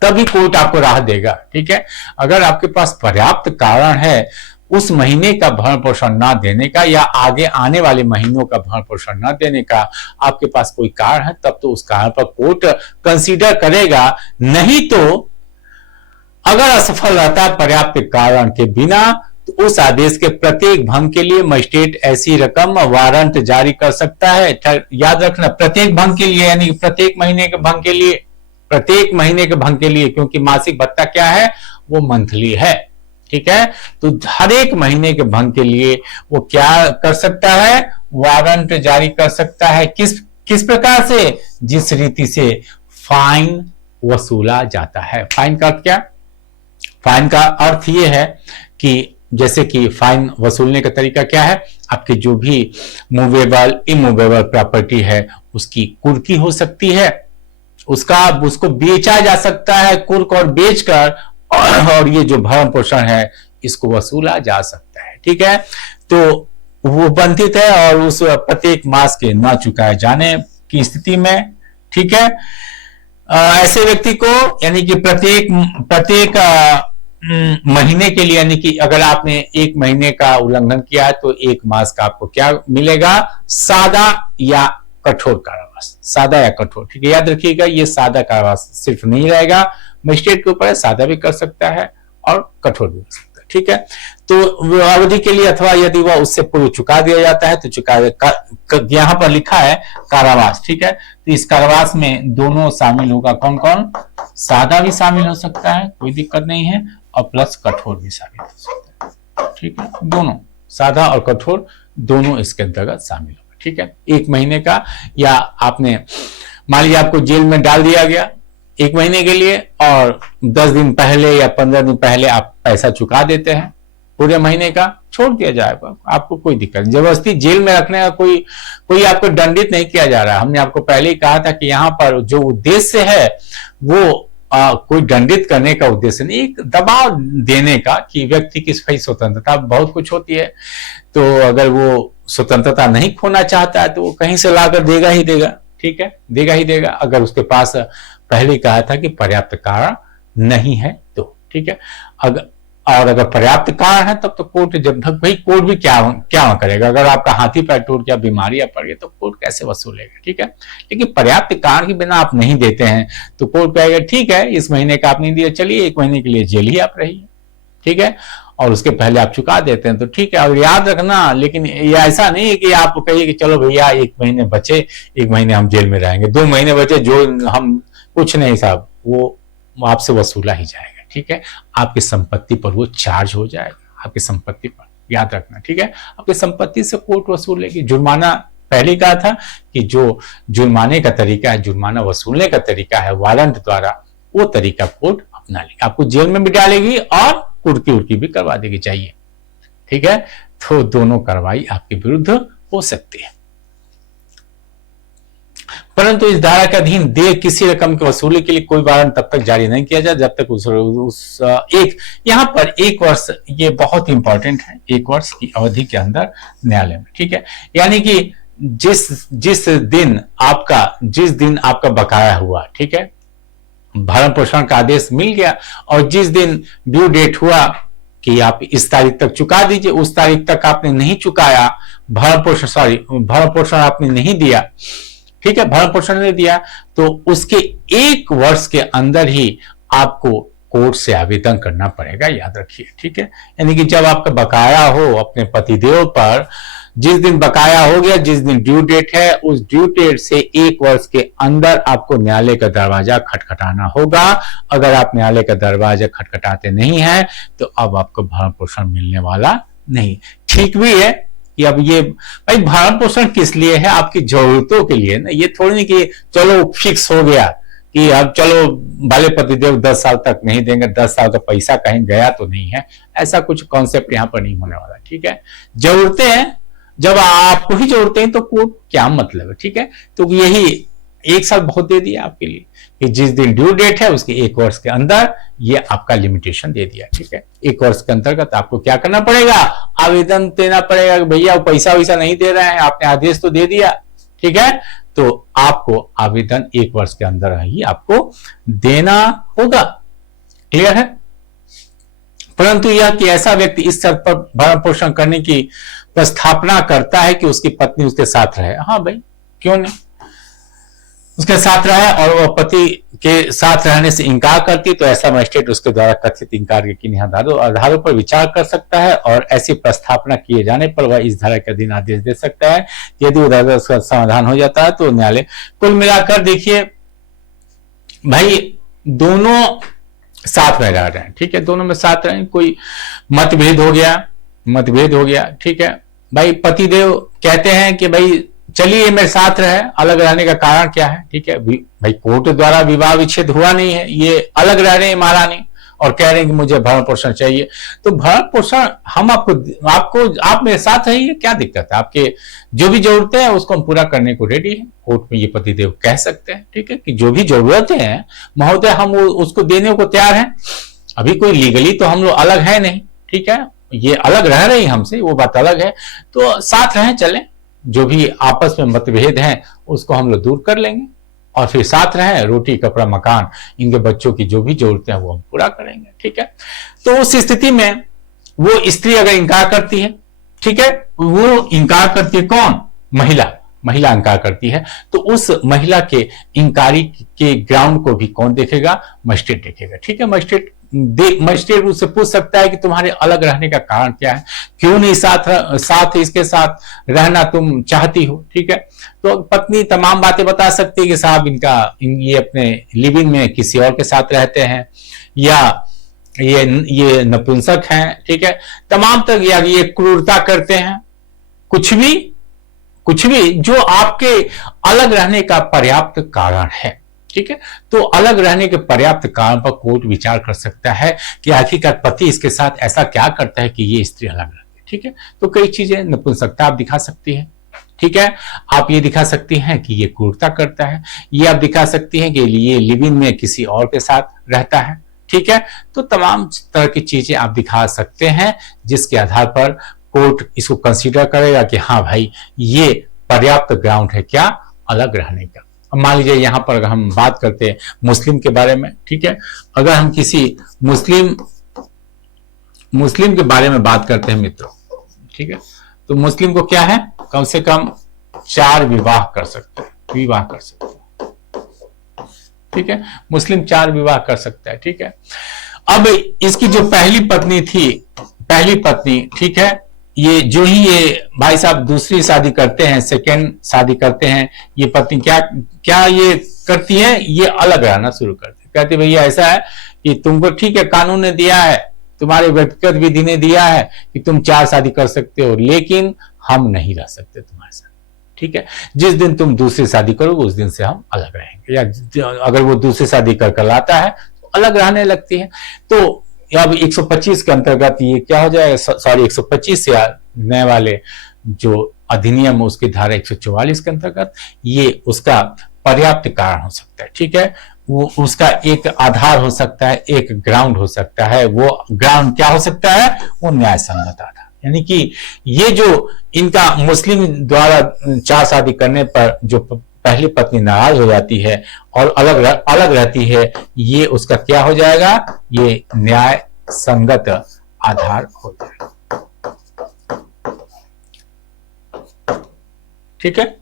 तभी कोर्ट आपको राहत देगा, ठीक है। अगर आपके पास पर्याप्त कारण है उस महीने का भरण पोषण ना देने का या आगे आने वाले महीनों का भरण पोषण ना देने का, आपके पास कोई कारण है, तब तो उस कारण पर कोर्ट कंसीडर करेगा। नहीं तो अगर असफल रहता है पर्याप्त कारण के बिना, तो उस आदेश के प्रत्येक भंग के लिए मजिस्ट्रेट ऐसी रकम वारंट जारी कर सकता है। याद रखना, प्रत्येक भंग के लिए, यानी प्रत्येक महीने के भंग के लिए, क्योंकि मासिक भत्ता क्या है, वो मंथली है, ठीक है। तो हर एक महीने के भंग के लिए वो क्या कर सकता है, वारंट जारी कर सकता है। किस प्रकार से, जिस रीति से फाइन वसूला जाता है। फाइन का अर्थ क्या, फाइन का अर्थ ये है कि जैसे कि फाइन वसूलने का तरीका क्या है, आपके जो भी मूवेबल इमूवेबल प्रॉपर्टी है उसकी कुर्की हो सकती है, उसको बेचा जा सकता है कुर्क और बेचकर, और ये जो भरण पोषण है इसको वसूला जा सकता है, ठीक है। तो वो बंधित है और उस प्रत्येक मास के ना चुकाए जाने की स्थिति में, ठीक है, ऐसे व्यक्ति को यानी कि प्रत्येक प्रत्येक महीने के लिए, यानी कि अगर आपने एक महीने का उल्लंघन किया है तो एक मास का आपको क्या मिलेगा, सादा या कठोर कारावास। सादा या कठोर, ठीक है, याद रखिएगा ये सादा कारावास सिर्फ नहीं रहेगा, मजिस्ट्रेट के ऊपर है, सादा भी कर सकता है और कठोर भी कर सकता है, ठीक है। तो अवधि के लिए अथवा यदि वह उससे पूर्व चुका दिया जाता है तो यहां पर लिखा है कारावास, ठीक है। तो इस कारावास में दोनों शामिल होगा, कौन कौन, सादा भी शामिल हो सकता है, कोई दिक्कत नहीं है, और प्लस कठोर भी शामिल हो सकता है, ठीक है। दोनों सादा और कठोर दोनों इसके अंतर्गत शामिल होगा, ठीक है। एक महीने का, या आपने मान लीजिए आपको जेल में डाल दिया गया एक महीने के लिए और 10 दिन पहले या 15 दिन पहले आप पैसा चुका देते हैं, पूरे महीने का छोड़ दिया जाएगा, आपको कोई दिक्कत नहीं। जबरदस्ती जेल में रखने का कोई आपको दंडित नहीं किया जा रहा है। हमने आपको पहले ही कहा था कि यहाँ पर जो उद्देश्य है वो कोई दंडित करने का उद्देश्य नहीं, एक दबाव देने का कि व्यक्ति की स्वतंत्रता बहुत कुछ होती है, तो अगर वो स्वतंत्रता नहीं खोना चाहता है तो वो कहीं से लाकर देगा ही देगा, ठीक है, देगा ही देगा, अगर उसके पास पहले कहा था कि पर्याप्त कारण नहीं है तो, ठीक है। अगर पर्याप्त कारण है तब तो कोर्ट, जब तक भाई कोर्ट भी क्या करेगा, अगर आपका हाथी पैर टूट गया, बीमारी पड़ गई तो कोर्ट कैसे वसूलेगा, ठीक है। लेकिन पर्याप्त कारण के बिना आप नहीं देते हैं तो कोर्ट कहेगा ठीक है इस महीने का आप नहीं दिया, चलिए एक महीने के लिए जेल ही आप रहिए, ठीक है, और उसके पहले आप चुका देते हैं तो ठीक है। और याद रखना, लेकिन ये ऐसा नहीं है कि आप कहिए कि चलो भैया एक महीने बचे, एक महीने हम जेल में रहेंगे, 2 महीने बचे, जो हम कुछ नहीं साहब, वो आपसे वसूला ही जाएगा, ठीक है। आपकी संपत्ति पर वो चार्ज हो जाएगा, आपकी संपत्ति पर, याद रखना, ठीक है। आपकी संपत्ति से कोर्ट वसूलेगी। जुर्माना पहले कहा था कि जो जुर्माने का तरीका है, जुर्माना वसूलने का तरीका है वारंट द्वारा, वो तरीका कोर्ट अपना लेगी, आपको जेल में भी डालेगी और कुर्की उर्की भी करवा देगी चाहिए, ठीक है। तो दोनों कार्रवाई आपके विरुद्ध हो सकती है, परंतु इस धारा के अधीन देय किसी रकम की वसूली के लिए कोई वारंट तब तक जारी नहीं किया जाए जब तक यहां पर 1 वर्ष, ये बहुत इंपॉर्टेंट है, 1 वर्ष की अवधि के अंदर न्यायालय में, ठीक है। यानी कि जिस दिन आपका बकाया हुआ, ठीक है, भरण पोषण का आदेश मिल गया और जिस दिन ड्यू डेट हुआ कि आप इस तारीख तक चुका दीजिए, उस तारीख तक आपने नहीं चुकाया, भरण पोषण आपने नहीं दिया, ठीक है, भरण पोषण नहीं दिया, तो उसके 1 वर्ष के अंदर ही आपको कोर्ट से आवेदन करना पड़ेगा, याद रखिए, ठीक है। यानी कि जब आपका बकाया हो अपने पतिदेव पर, जिस दिन बकाया हो गया, जिस दिन ड्यू डेट है, उस ड्यू डेट से 1 वर्ष के अंदर आपको न्यायालय का दरवाजा खटखटाना होगा। अगर आप न्यायालय का दरवाजा खटखटाते नहीं हैं तो अब आपको भरण पोषण मिलने वाला नहीं। ठीक भी है कि अब ये भाई भरण पोषण किस लिए है, आपकी जरूरतों के लिए ना, ये थोड़ी नहीं कि चलो फिक्स हो गया कि अब चलो भले पतिदेव 10 साल तक नहीं देंगे, 10 साल का पैसा कहीं गया तो नहीं है, ऐसा कुछ कॉन्सेप्ट यहां पर नहीं होने वाला, ठीक है। जरूरतें हैं, जब आपको ही जरूरतें हैं तो कोर्ट क्या मतलब है, ठीक है। तो यही 1 साल बहुत दे दिया आपके लिए कि जिस दिन ड्यू डेट है उसके 1 वर्ष के अंदर ये आपका लिमिटेशन दे दिया, ठीक है। 1 वर्ष के अंतर्गत आपको क्या करना पड़ेगा, आवेदन देना पड़ेगा, भैया पैसा वैसा नहीं दे रहे हैं, आपने आदेश तो दे दिया, ठीक है, तो आपको आवेदन 1 वर्ष के अंदर ही आपको देना होगा, क्लियर है। परंतु यह कि ऐसा व्यक्ति इस शर्त पर भरण पोषण करने की प्रस्थापना करता है कि उसकी पत्नी उसके साथ रहे, हाँ भाई क्यों नहीं, उसके साथ रहे और वह पति के साथ रहने से इनकार करती तो ऐसा मजिस्ट्रेट उसके द्वारा कथित इनकार के किन्हीं आधारों पर विचार कर सकता है और ऐसी प्रस्थापना किए जाने पर वह इस धारा के अधीन आदेश दे सकता है। यदि उधर उसका समाधान हो जाता है तो न्यायालय, कुल मिलाकर देखिए भाई दोनों साथ में रह रहे हैं, ठीक है, दोनों में साथ रहे, कोई मतभेद हो गया, ठीक है भाई, पतिदेव कहते हैं कि भाई चलिए मेरे साथ रहे, अलग रहने का कारण क्या है, ठीक है भाई, कोर्ट द्वारा विवाह विच्छेद हुआ नहीं है, ये अलग रह रहे हैं महारानी और कह रहे हैं कि मुझे भरण पोषण चाहिए, तो भरण पोषण हम आप मेरे साथ रहिए, क्या दिक्कत है, आपके जो भी जरूरतें हैं उसको हम पूरा करने को रेडी है, कोर्ट में ये पतिदेव कह सकते हैं, ठीक है, कि जो भी जरूरतें हैं महोदय हम उसको देने को तैयार हैं। अभी कोई लीगली तो हम लोग अलग है नहीं, ठीक है, ये अलग रह रही हमसे, वो बात अलग है, तो साथ रहें, चलें, जो भी आपस में मतभेद हैं उसको हम लोग दूर कर लेंगे, और फिर साथ रहे, रोटी कपड़ा मकान, इनके बच्चों की जो भी जरूरतें हैं वो हम पूरा करेंगे। ठीक है, तो उस स्थिति में वो स्त्री अगर इंकार करती है, ठीक है, वो इंकार करती है कौन? महिला इंकार करती है, तो उस महिला के इंकारी के ग्राउंड को भी कौन देखेगा? मजिस्ट्रेट देखेगा। ठीक है, मजिस्ट्रेट उससे पूछ सकता है कि तुम्हारे अलग रहने का कारण क्या है, क्यों नहीं साथ इसके साथ रहना तुम चाहती हो। ठीक है, तो पत्नी तमाम बातें बता सकती है कि साहब ये अपने लिविंग में किसी और के साथ रहते हैं, या ये नपुंसक हैं। ठीक है, तमाम तक, या ये क्रूरता करते हैं, कुछ भी जो आपके अलग रहने का पर्याप्त कारण है। ठीक है, तो अलग रहने के पर्याप्त कारण पर कोर्ट विचार कर सकता है कि आखिरकार पति इसके साथ ऐसा क्या करता है कि ये स्त्री अलग रहती है। ठीक है, तो कई चीजें, नपुंसकता आप दिखा सकती है। ठीक है, आप ये दिखा सकती हैं कि ये क्रूरता करता है, ये आप दिखा सकती हैं कि ये लिविंग में किसी और के साथ रहता है। ठीक है, तो तमाम तरह की चीजें आप दिखा सकते हैं, जिसके आधार पर कोर्ट इसको कंसीडर करेगा कि हाँ भाई, ये पर्याप्त ग्राउंड है क्या? अलग रहने का। अब मान लीजिए यहां पर अगर हम बात करते हैं मुस्लिम के बारे में, ठीक है, अगर हम किसी मुस्लिम के बारे में बात करते हैं मित्रों, ठीक है, तो मुस्लिम को क्या है? कम से कम 4 विवाह कर सकते हैं। ठीक है, मुस्लिम 4 विवाह कर सकता है। ठीक है, अब इसकी जो पहली पत्नी थी, ठीक है, ये भाई साहब दूसरी शादी करते हैं, सेकेंड शादी करते हैं, ये पत्नी क्या ये करती है? ये अलग रहना शुरू करती है। कहती भैया ऐसा है कि तुमको, ठीक है, कानून ने दिया है, तुम्हारे व्यक्तिगत विधि ने दिया है कि तुम 4 शादी कर सकते हो, लेकिन हम नहीं रह सकते तुम्हारे साथ। ठीक है, जिस दिन तुम दूसरी शादी करोगे उस दिन से हम अलग रहेंगे, या अगर वो दूसरी शादी कर लाता है तो अलग रहने लगती है। तो अब 125 के अंतर्गत ये क्या हो जाएगा? सॉरी, 125 या नए वाले जो अधिनियम उसकी धारा 144 के अंतर्गत ये उसका पर्याप्त कारण हो सकता है। ठीक है, वो उसका एक आधार हो सकता है, एक ग्राउंड हो सकता है। वो ग्राउंड क्या हो सकता है? वो न्याय संगत आधार, यानी कि ये जो इनका मुस्लिम द्वारा 4 शादी करने पर जो पहली पत्नी नाराज हो जाती है और अलग रहती है, ये उसका क्या हो जाएगा? ये न्याय संगत आधार होता है। ठीक है,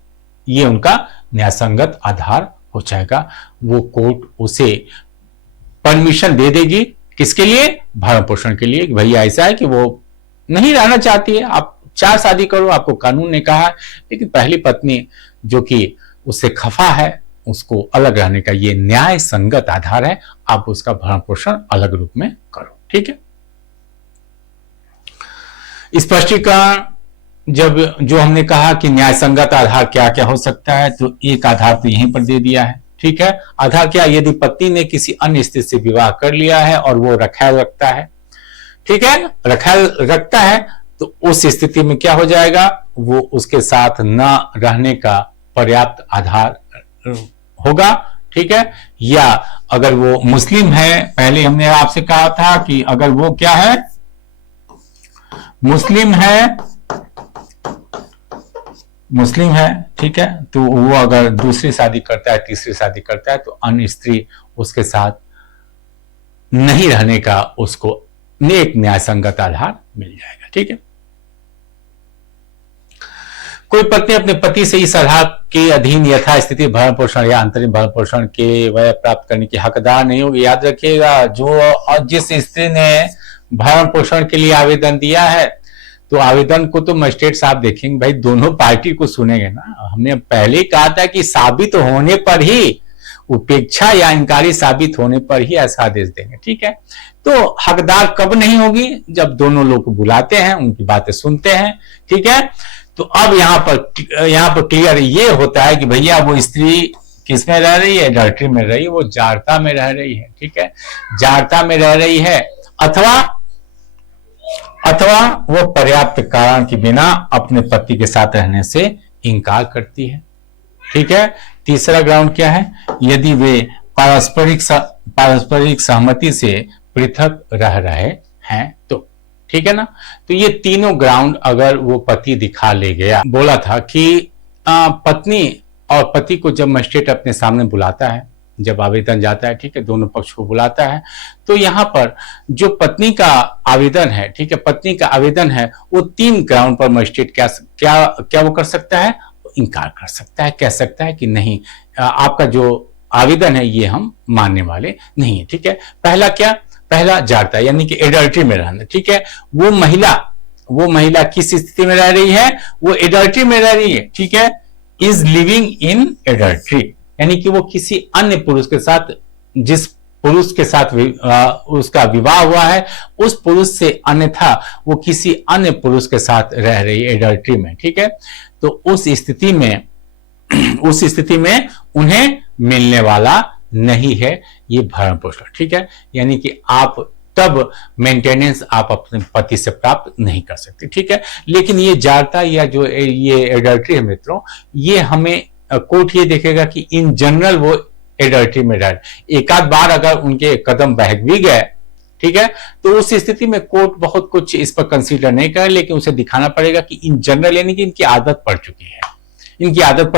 ये उनका न्याय संगत आधार हो जाएगा। वो कोर्ट उसे परमिशन दे देगी, किसके लिए? भरण पोषण के लिए। भैया ऐसा है कि वो नहीं रहना चाहती है, आप 4 शादी करो, आपको कानून ने कहा, लेकिन पहली पत्नी जो कि उससे खफा है, उसको अलग रहने का ये न्याय संगत आधार है, आप उसका भरण पोषण अलग रूप में करो। ठीक है, स्पष्टीकरण जो हमने कहा कि न्याय संगत आधार क्या क्या हो सकता है, तो एक आधार तो यहीं पर दे दिया है। ठीक है, आधार क्या? यदि पति ने किसी अन्य स्त्री से विवाह कर लिया है और वो रखैल रखता है, ठीक है, रखैल रखता है, तो उस स्थिति में क्या हो जाएगा? वो उसके साथ न रहने का पर्याप्त आधार होगा। ठीक है, या अगर वो मुस्लिम है, पहले हमने आपसे कहा था कि अगर वो क्या है? मुस्लिम है, ठीक है, तो वो अगर दूसरी शादी करता है, तीसरी शादी करता है, तो अन्य स्त्री उसके साथ नहीं रहने का उसको एक न्याय संगत आधार मिल जाएगा। ठीक है, कोई पत्नी अपने पति से इस आधार के अधीन यथास्थिति भरण पोषण या अंतरिम भरण पोषण के वह प्राप्त करने की हकदार नहीं होगी। याद रखिएगा, जिस स्त्री ने भरण पोषण के लिए आवेदन दिया है, तो आवेदन को तो मजिस्ट्रेट साहब देखेंगे, भाई दोनों पार्टी को सुनेंगे ना। हमने पहले ही कहा था कि साबित होने पर ही, उपेक्षा या इंकारी साबित होने पर ही ऐसा आदेश देंगे। ठीक है, तो हकदार कब नहीं होगी? जब दोनों लोग को बुलाते हैं, उनकी बातें सुनते हैं। ठीक है, तो अब यहां पर क्लियर ये होता है कि भैया वो स्त्री किस में रह रही है? अडल्ट्री में रही है, वो जारता में रह रही है। ठीक है, जारता में रह रही है, अथवा वो पर्याप्त कारण के बिना अपने पति के साथ रहने से इंकार करती है। ठीक है, तीसरा ग्राउंड क्या है? यदि वे पारस्परिक सहमति से पृथक रह रहे हैं तो। ठीक है ना, तो ये तीनों ग्राउंड अगर वो पति दिखा ले गया, बोला था कि पत्नी और पति को जब मजिस्ट्रेट अपने सामने बुलाता है, जब आवेदन जाता है, ठीक है, दोनों पक्ष को बुलाता है, तो यहाँ पर जो पत्नी का आवेदन है, ठीक है, पत्नी का आवेदन है, वो 3 ग्राउंड पर मजिस्ट्रेट क्या क्या क्या वो कर सकता है, इनकार कर सकता है, कह सकता है कि नहीं, आपका जो आवेदन है ये हम मानने वाले नहीं है, ठीक है। पहला क्या, पहला जाड़ता यानी कि एडल्ट्री में रहना, ठीक है, वो महिला किस स्थिति में रह रही है, वो एडल्ट्री में रह रही है, ठीक है, इज लिविंग इन एडल्ट्री, यानी कि वो किसी अन्य पुरुष के साथ, जिस पुरुष के साथ उसका विवाह हुआ है, उस पुरुष से अन्यथा वो किसी अन्य पुरुष के साथ रह रही है एडल्ट्री में, ठीक है। तो उस स्थिति में उन्हें मिलने वाला नहीं है ये भरण पोषण, ठीक है, यानी कि आप तब मेंटेनेंस आप अपने पति से प्राप्त नहीं कर सकते, ठीक है। लेकिन ये जाड़ता या जो ये एडल्ट्री है मित्रों, ये हमें कोर्ट ये देखेगा कि इन जनरल वो एडल्ट्री में रह, एक आध बार अगर उनके कदम बहक भी गए, ठीक है, तो उस स्थिति में कोर्ट बहुत कुछ इस पर कंसीडर नहीं करे, लेकिन उसे दिखाना पड़ेगा कि इन जनरल यानी कि इनकी आदत पड़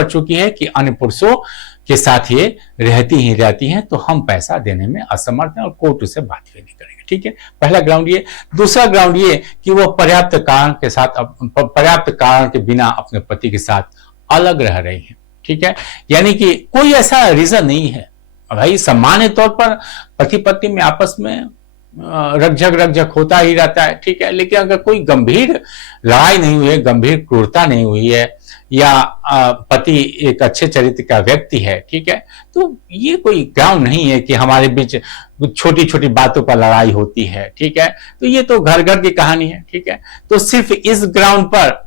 चुकी है कि अन्य पुरुषों के साथ ये रहती हैं, तो हम पैसा देने में असमर्थ हैं और कोर्ट उसे बात भी नहीं करेगा, ठीक है। पहला ग्राउंड ये। दूसरा ग्राउंड ये कि वो पर्याप्त कारण के बिना अपने पति के साथ अलग रह रही है, ठीक है, यानी कि कोई ऐसा रीजन नहीं है भाई, सामान्य तौर पर पति पत्नी में आपस में रकझक होता ही रहता है, ठीक है, लेकिन अगर कोई गंभीर लड़ाई नहीं हुई है, गंभीर क्रूरता नहीं हुई है, या पति एक अच्छे चरित्र का व्यक्ति है, ठीक है, तो ये कोई ग्राउंड नहीं है कि हमारे बीच छोटी छोटी बातों पर लड़ाई होती है, ठीक है, तो ये तो घर घर की कहानी है, ठीक है। तो सिर्फ इस ग्राउंड पर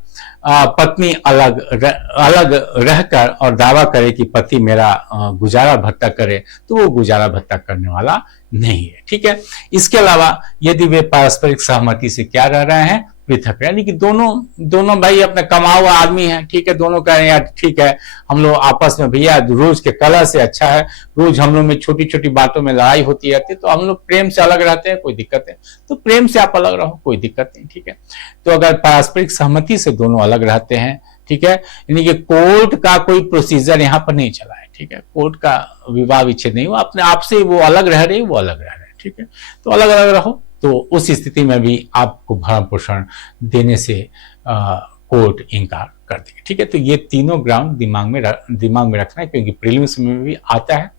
पत्नी अलग रहकर और दावा करे कि पति मेरा गुजारा भत्ता करे, तो वो गुजारा भत्ता करने वाला नहीं है, ठीक है। इसके अलावा यदि वे पारस्परिक सहमति से क्या रह रहे हैं, पृथक, यानी कि दोनों भाई अपना कमा हुआ आदमी है, ठीक है, दोनों कह रहे हैं यार ठीक है, हम लोग आपस में भैया रोज के कलह से अच्छा है, रोज हम लोग में छोटी छोटी बातों में लड़ाई होती रहती है, तो हम लोग प्रेम से अलग रहते हैं, कोई दिक्कत है तो प्रेम से आप अलग रहो, कोई दिक्कत नहीं, ठीक है। तो अगर पारस्परिक सहमति से दोनों अलग रहते हैं, ठीक है, यानी कि कोर्ट का कोई प्रोसीजर यहाँ पर नहीं चला है, ठीक है, कोर्ट का विवाह विच्छेद नहीं हुआ, अपने आप से वो अलग रह रहे, वो अलग रह रहे, ठीक है, तो अलग अलग रहो, तो उस स्थिति में भी आपको भरण पोषण देने से कोर्ट इनकार कर देगा, ठीक है। तो ये तीनों ग्राउंड दिमाग में रखना है, क्योंकि प्रीलिम्स में भी आता है,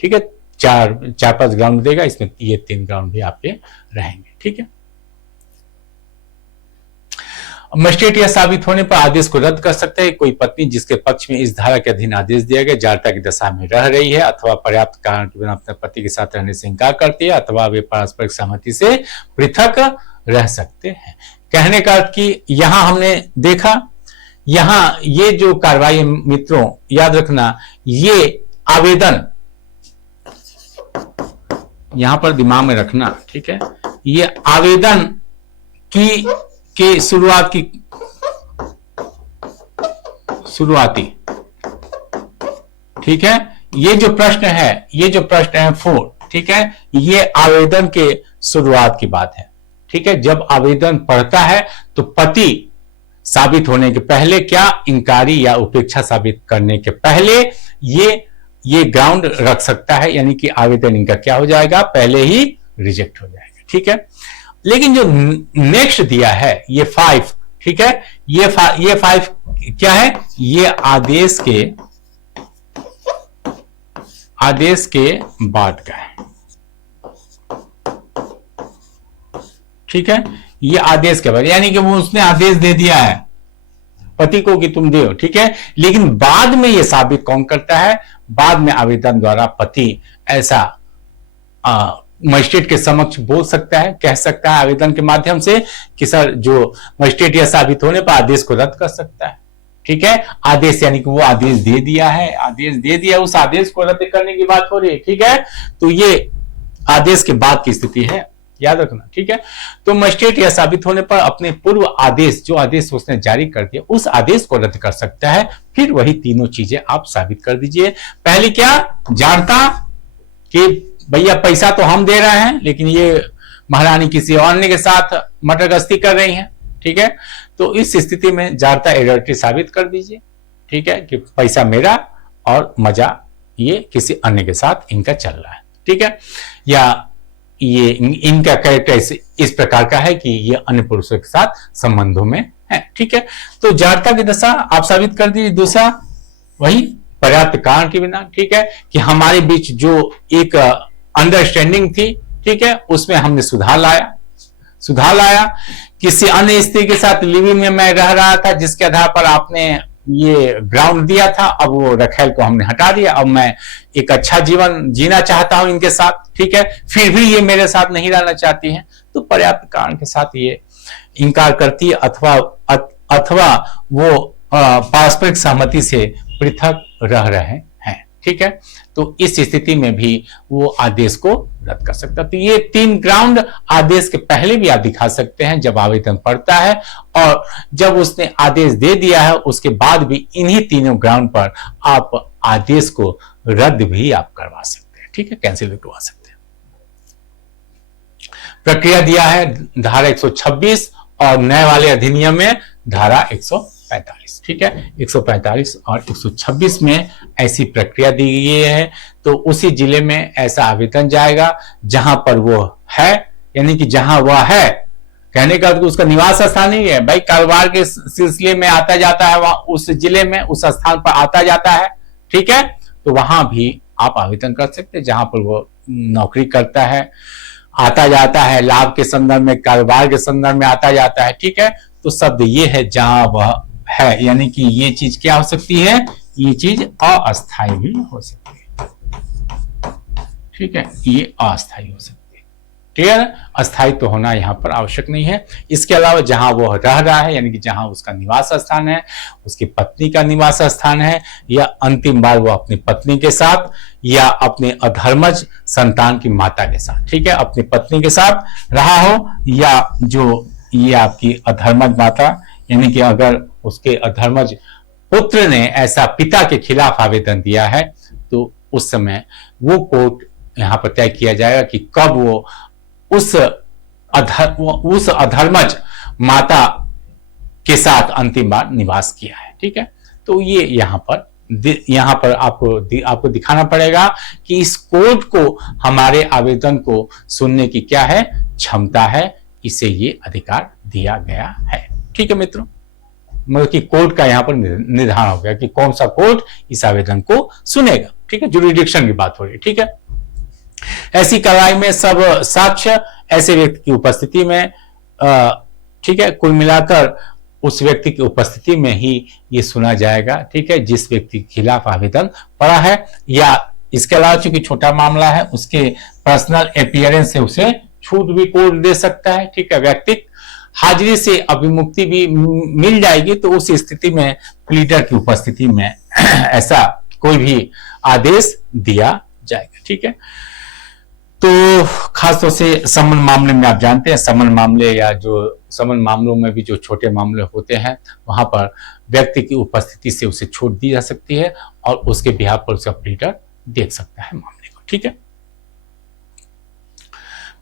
ठीक है, 4-5 ग्राउंड देगा, इसमें ये 3 ग्राउंड भी आपके रहेंगे, ठीक है। मजिस्ट्रेट यह साबित होने पर आदेश को रद्द कर सकते हैं कोई पत्नी जिसके पक्ष में इस धारा के अधीन आदेश दिया गया जाड़ता की दशा में रह रही है, अथवा पर्याप्त कारण के बिना अपने पति के साथ रहने से इंकार करती है, अथवा वे पारस्परिक सहमति से पृथक रह सकते हैं। कहने का अर्थ कि यहां हमने देखा, यहां ये जो कार्रवाई मित्रों याद रखना, ये आवेदन यहां पर दिमाग में रखना, ठीक है, ये आवेदन की शुरुआती, ठीक है, ये जो प्रश्न है 4, ठीक है, ये आवेदन के शुरुआत की बात है, ठीक है। जब आवेदन पढ़ता है तो पति साबित होने के पहले, क्या इंकारी या उपेक्षा साबित करने के पहले ये ग्राउंड रख सकता है, यानी कि आवेदन इनका क्या हो जाएगा, पहले ही रिजेक्ट हो जाएगा, ठीक है। लेकिन जो नेक्स्ट दिया है ये 5, ठीक है, ये 5 क्या है, ये आदेश के बाद का है, ठीक है, ये आदेश के बाद, यानी कि वो उसने आदेश दे दिया है पति को कि तुम दो, ठीक है, लेकिन बाद में ये साबित कौन करता है, बाद में आवेदन द्वारा पति ऐसा मजिस्ट्रेट के समक्ष बोल सकता है, कह सकता है आवेदन के माध्यम से कि सर जो मजिस्ट्रेट यह साबित होने पर आदेश को रद्द कर सकता है, ठीक है। आदेश यानी कि वो आदेश दे दिया, उस आदेश को रद्द करने की बात हो रही है, ठीक है। तो ये आदेश के बाद की स्थिति है, याद रखना, ठीक है। तो मजिस्ट्रेट यह साबित होने पर अपने पूर्व आदेश, जो आदेश उसने जारी कर दिया, उस आदेश को रद्द कर सकता है। फिर वही तीनों चीजें आप साबित कर दीजिए। पहली क्या, जानता कि भैया पैसा तो हम दे रहे हैं, लेकिन ये महारानी किसी अन्य के साथ मटरगस्ती कर रही हैं, ठीक है। तो इस स्थिति में जाड़ता एडल्ट्री साबित कर दीजिए, ठीक है, कि पैसा मेरा और मजा ये किसी अन्य के साथ इनका चल रहा है, ठीक है, या ये इनका कैरेक्टर इस प्रकार का है कि ये अन्य पुरुषों के साथ संबंधों में है, ठीक है। तो जाड़ता की दशा आप साबित कर दीजिए। दूसरा वही पर्याप्त कारण के बिना, ठीक है, कि हमारे बीच जो एक अंडरस्टैंडिंग थी, ठीक है, उसमें हमने सुधार लाया। किसी अन्य स्त्री के साथ लिविंग में मैं रह रहा था, जिसके आधार पर आपने ये ग्राउंड दिया था, अब वो रखेल को हमने हटा दिया, अब मैं एक अच्छा जीवन जीना चाहता हूं इनके साथ, ठीक है, फिर भी ये मेरे साथ नहीं रहना चाहती हैं, तो पर्याप्त कारण के साथ ये इनकार करती है, अथवा वो पारस्परिक सहमति से पृथक रह रहे हैं, ठीक है। तो इस स्थिति में भी वो आदेश को रद्द कर सकता है। तो ये 3 ग्राउंड आदेश के पहले भी आप दिखा सकते हैं जब आवेदन पड़ता है, और जब उसने आदेश दे दिया है उसके बाद भी इन्हीं तीनों ग्राउंड पर आप आदेश को रद्द भी आप करवा सकते हैं, ठीक है, कैंसिल भी करवा सकते हैं। प्रक्रिया दिया है धारा 126 और नए वाले अधिनियम में धारा 145, ठीक है, 145 और 126 में ऐसी प्रक्रिया दी गई है। तो उसी जिले में ऐसा आवेदन जाएगा जहां पर वो है, यानी कि जहां वह है, कहने का उसका निवास स्थान नहीं है भाई, कारोबार के सिलसिले में आता जाता है, वहां उस जिले में उस स्थान पर आता जाता है, ठीक है, तो वहां भी आप आवेदन कर सकते हैं जहां पर वो नौकरी करता है, आता जाता है, लाभ के संदर्भ में, कारोबार के संदर्भ में आता जाता है, ठीक है। तो शब्द ये है जहां वह है, यानी कि ये चीज क्या हो सकती है, ये चीज अस्थायी भी हो सकती है, ठीक है, ये अस्थायी हो सकती है, ठीक है। अस्थायी तो होना यहां पर आवश्यक नहीं है। इसके अलावा जहां वो रह रहा है, यानी कि जहां उसका निवास स्थान है, उसकी पत्नी का निवास स्थान है, या अंतिम बार वो अपनी पत्नी के साथ या अपने अधर्मज संतान की माता के साथ, ठीक है, अपनी पत्नी के साथ रहा हो, या जो ये आपकी अधर्मज माता, यानी कि अगर उसके अधर्मज पुत्र ने ऐसा पिता के खिलाफ आवेदन दिया है, तो उस समय वो कोर्ट यहां पर तय किया जाएगा कि कब वो उस अधर्मज माता के साथ अंतिम बार निवास किया है, ठीक है। तो ये यहां पर आपको दिखाना पड़ेगा कि इस कोर्ट को हमारे आवेदन को सुनने की क्या है, क्षमता है, इसे ये अधिकार दिया गया है, ठीक है मित्रों। मतलब कि कोर्ट का यहां पर निर्धारण हो गया कि कौन सा कोर्ट इस आवेदन को सुनेगा, ठीक है, जुरिडिक्शन की बात हो रही है, ठीक है। ऐसी कार्रवाई में सब साक्ष्य ऐसे व्यक्ति की उपस्थिति में, ठीक है, कुल मिलाकर उस व्यक्ति की उपस्थिति में ही ये सुना जाएगा, ठीक है, जिस व्यक्ति के खिलाफ आवेदन पड़ा है, या इसके अलावा चूंकि छोटा मामला है उसके पर्सनल अपीयरेंस से उसे छूट भी कोर्ट दे सकता है, ठीक है, व्यक्तिगत हाजिरी से अभिमुक्ति भी मिल जाएगी। तो उस स्थिति में प्लीडर की उपस्थिति में ऐसा कोई भी आदेश दिया जाएगा, ठीक है। तो खासतौर से समन मामले में आप जानते हैं, समन मामले या जो समन मामलों में भी जो छोटे मामले होते हैं, वहां पर व्यक्ति की उपस्थिति से उसे छूट दी जा सकती है और उसके बिहाफ पर उसका प्लीडर देख सकता है मामले को, ठीक है।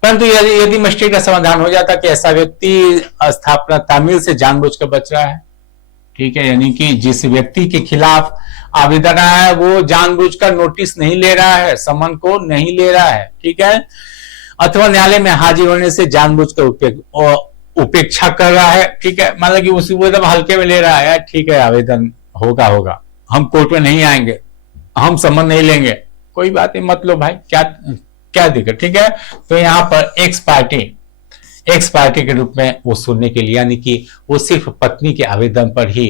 परंतु यदि मजिस्ट्रेट का समाधान हो जाता कि ऐसा व्यक्ति स्थापना तामील से जानबूझकर बच रहा है, ठीक है, यानी कि जिस व्यक्ति के खिलाफ आवेदन है वो जानबूझकर नोटिस नहीं ले रहा है, समन को नहीं ले रहा है, ठीक है, अथवा न्यायालय में हाजिर होने से जानबूझकर उपेक्षा कर रहा है, ठीक है, मतलब कि उसी को एकदम हल्के में ले रहा है, ठीक है, आवेदन होगा, हम कोर्ट में नहीं आएंगे, हम समन नहीं लेंगे, कोई बात नहीं, मत लो भाई, क्या दिक्कत, ठीक है। तो यहां पर एक्स पार्टी के रूप में वो सुनने के लिए, यानी कि वो सिर्फ पत्नी के आवेदन पर ही,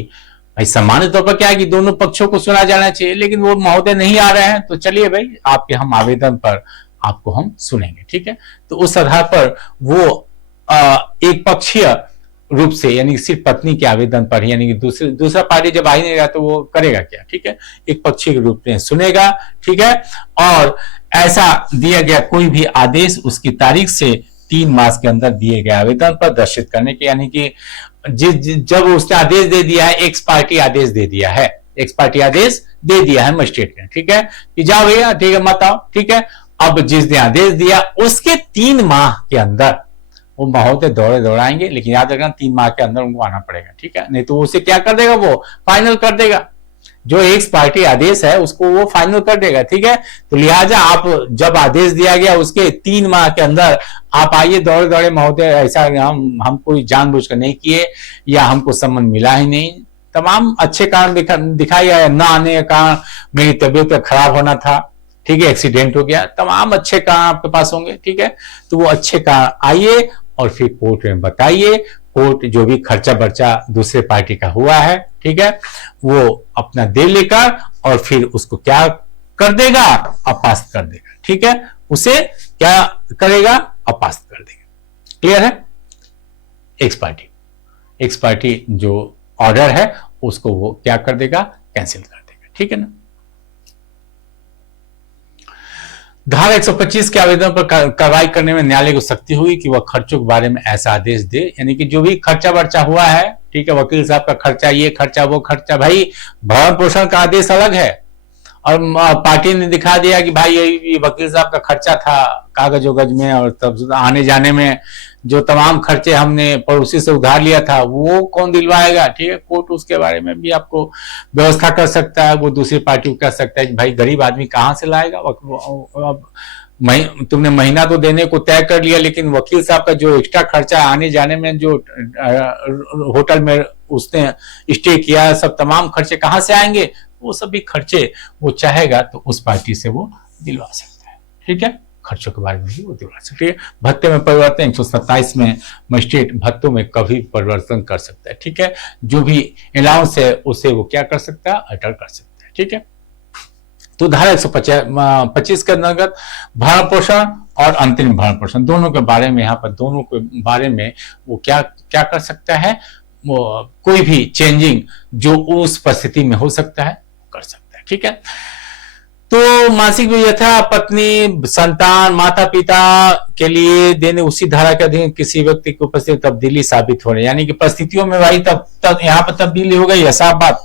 भाई सामान्य तौर पर क्या है कि दोनों पक्षों को सुना जाना चाहिए, लेकिन वो महोदय नहीं आ रहे हैं, तो चलिए भाई आपके हम आवेदन पर आपको हम सुनेंगे, ठीक है। तो उस आधार पर वो एक पक्षीय रूप से, यानी सिर्फ पत्नी के आवेदन पर, यानी कि दूसरा पार्टी जब आ ही नहीं रहा तो वो करेगा क्या, ठीक है, एक पक्षीय रूप में सुनेगा, ठीक है। और ऐसा दिया गया कोई भी आदेश उसकी तारीख से 3 मास के अंदर दिए गए आवेदन पर दर्शित करने के, यानी कि जब उसने आदेश दे दिया है, एक्स पार्टी आदेश दे दिया है, एक्स पार्टी आदेश दे दिया है मजिस्ट्रेट ने, ठीक है, कि जाओ भैया, ठीक है, मत आओ, ठीक है। अब जिसने आदेश दिया उसके 3 माह के अंदर वो महोदय दौड़ाएंगे, लेकिन याद रखना 3 माह के अंदर उनको आना पड़ेगा, ठीक है, नहीं तो उसे क्या कर देगा, वो फाइनल कर देगा, जो एक्स पार्टी आदेश है उसको वो फाइनल कर देगा, ठीक है। तो लिहाजा आप जब आदेश दिया गया उसके 3 माह के अंदर आप आइए दौड़े दौड़े महोदय, ऐसा हम कोई जानबूझ कर नहीं किए या हमको सम्मन मिला ही नहीं, तमाम अच्छे कारण दिखाई, न आने का कारण मेरी तबीयत खराब होना था, ठीक है, एक्सीडेंट हो गया, तमाम अच्छे कारण आपके पास होंगे, ठीक है। तो वो अच्छे कारण आइए और फिर कोर्ट में बताइए, कोर्ट जो भी खर्चा बर्चा दूसरे पार्टी का हुआ है, ठीक है, वो अपना दे लेकर और फिर उसको क्या कर देगा, अपास्त कर देगा, ठीक है, उसे क्या करेगा, अपास्त कर देगा। क्लियर है। एक्स पार्टी जो ऑर्डर है उसको वो क्या कर देगा, कैंसिल कर देगा, ठीक है ना। धारा 125 के आवेदन पर कार्रवाई करने में न्यायालय को शक्ति होगी कि वह खर्चों के बारे में ऐसा आदेश दे, यानी कि जो भी खर्चा वर्चा हुआ है, ठीक है, वकील साहब का खर्चा, ये खर्चा वो खर्चा, भाई भरण पोषण का आदेश अलग है और पार्टी ने दिखा दिया कि भाई ये वकील साहब का खर्चा था कागज वगज में और तब आने जाने में जो तमाम खर्चे हमने पड़ोसी से उधार लिया था वो कौन दिलवाएगा, ठीक है। कोर्ट उसके बारे में भी आपको व्यवस्था कर सकता है, वो दूसरी पार्टी को कह सकता है कि भाई गरीब आदमी कहाँ से लाएगा, अब तुमने महीना तो देने को तय कर लिया लेकिन वकील साहब का जो एक्स्ट्रा खर्चा आने जाने में, जो होटल में उसने स्टे किया, सब तमाम खर्चे कहाँ से आएंगे, वो सभी खर्चे वो चाहेगा तो उस पार्टी से वो दिलवा सकता है, ठीक है। खर्चों के बारे में भी वो दिलवा सकती है। भत्ते में परिवर्तन 127 में मजिस्ट्रेट भत्तों में कभी परिवर्तन कर सकता है, ठीक है। जो भी अलाउंस है उसे वो क्या कर सकता है, अल्टर कर सकता है, ठीक है। तो धारा 125 के अंतर्गत भरण पोषण और अंतरिम भरण पोषण दोनों के बारे में, यहाँ पर दोनों के बारे में वो क्या क्या कर सकता है, वो कोई भी चेंजिंग जो उस परिस्थिति में हो सकता है कर सकता है, ठीक है। तो मासिक यथा पत्नी, संतान, माता पिता के लिए देने उसी धारा के अधीन किसी व्यक्ति की उपस्थिति तब्दीली साबित हो रही, यानी कि परिस्थितियों में भाई तब यहाँ पर तब्दीली हो गई है, साफ बात,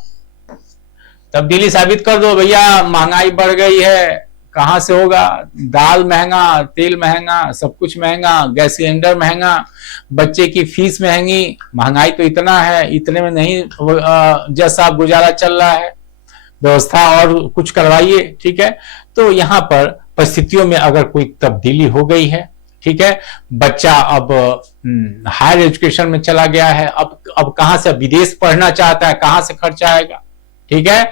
तब्दीली साबित कर दो भैया, महंगाई बढ़ गई है, कहां से होगा, दाल महंगा, तेल महंगा, सब कुछ महंगा, गैस सिलेंडर महंगा, बच्चे की फीस महंगी, महंगाई तो इतना है, इतने में नहीं जैसा गुजारा चल रहा है, व्यवस्था और कुछ करवाइए, ठीक है। तो यहाँ पर परिस्थितियों में अगर कोई तब्दीली हो गई है, ठीक है, बच्चा अब हायर एजुकेशन में चला गया है, अब कहां से विदेश पढ़ना चाहता है, कहां से खर्चा आएगा, ठीक है।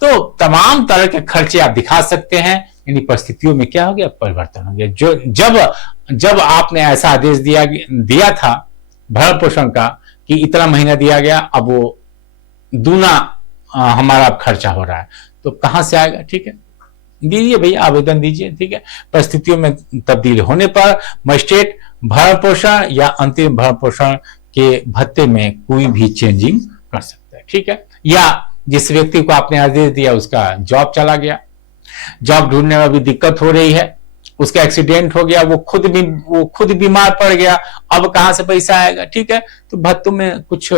तो तमाम तरह के खर्चे आप दिखा सकते हैं, यानी परिस्थितियों में क्या हो गया, परिवर्तन हो गया। जो जब आपने ऐसा आदेश दिया था भरण पोषण का कि इतना महीना दिया गया, अब वो दूना हमारा खर्चा हो रहा है, तो कहां से आएगा, ठीक है, दीजिए भैया, आवेदन दीजिए, ठीक है। परिस्थितियों में तब्दीली होने पर मजिस्ट्रेट भरण पोषण या अंतिम भरण पोषण के भत्ते में कोई भी चेंजिंग कर सकता है, ठीक है। या जिस व्यक्ति को आपने आदेश दिया उसका जॉब चला गया, जॉब ढूंढने में भी दिक्कत हो रही है, उसका एक्सीडेंट हो गया, वो खुद बीमार पड़ गया, अब कहां से पैसा आएगा, ठीक है। तो भत्तों में कुछ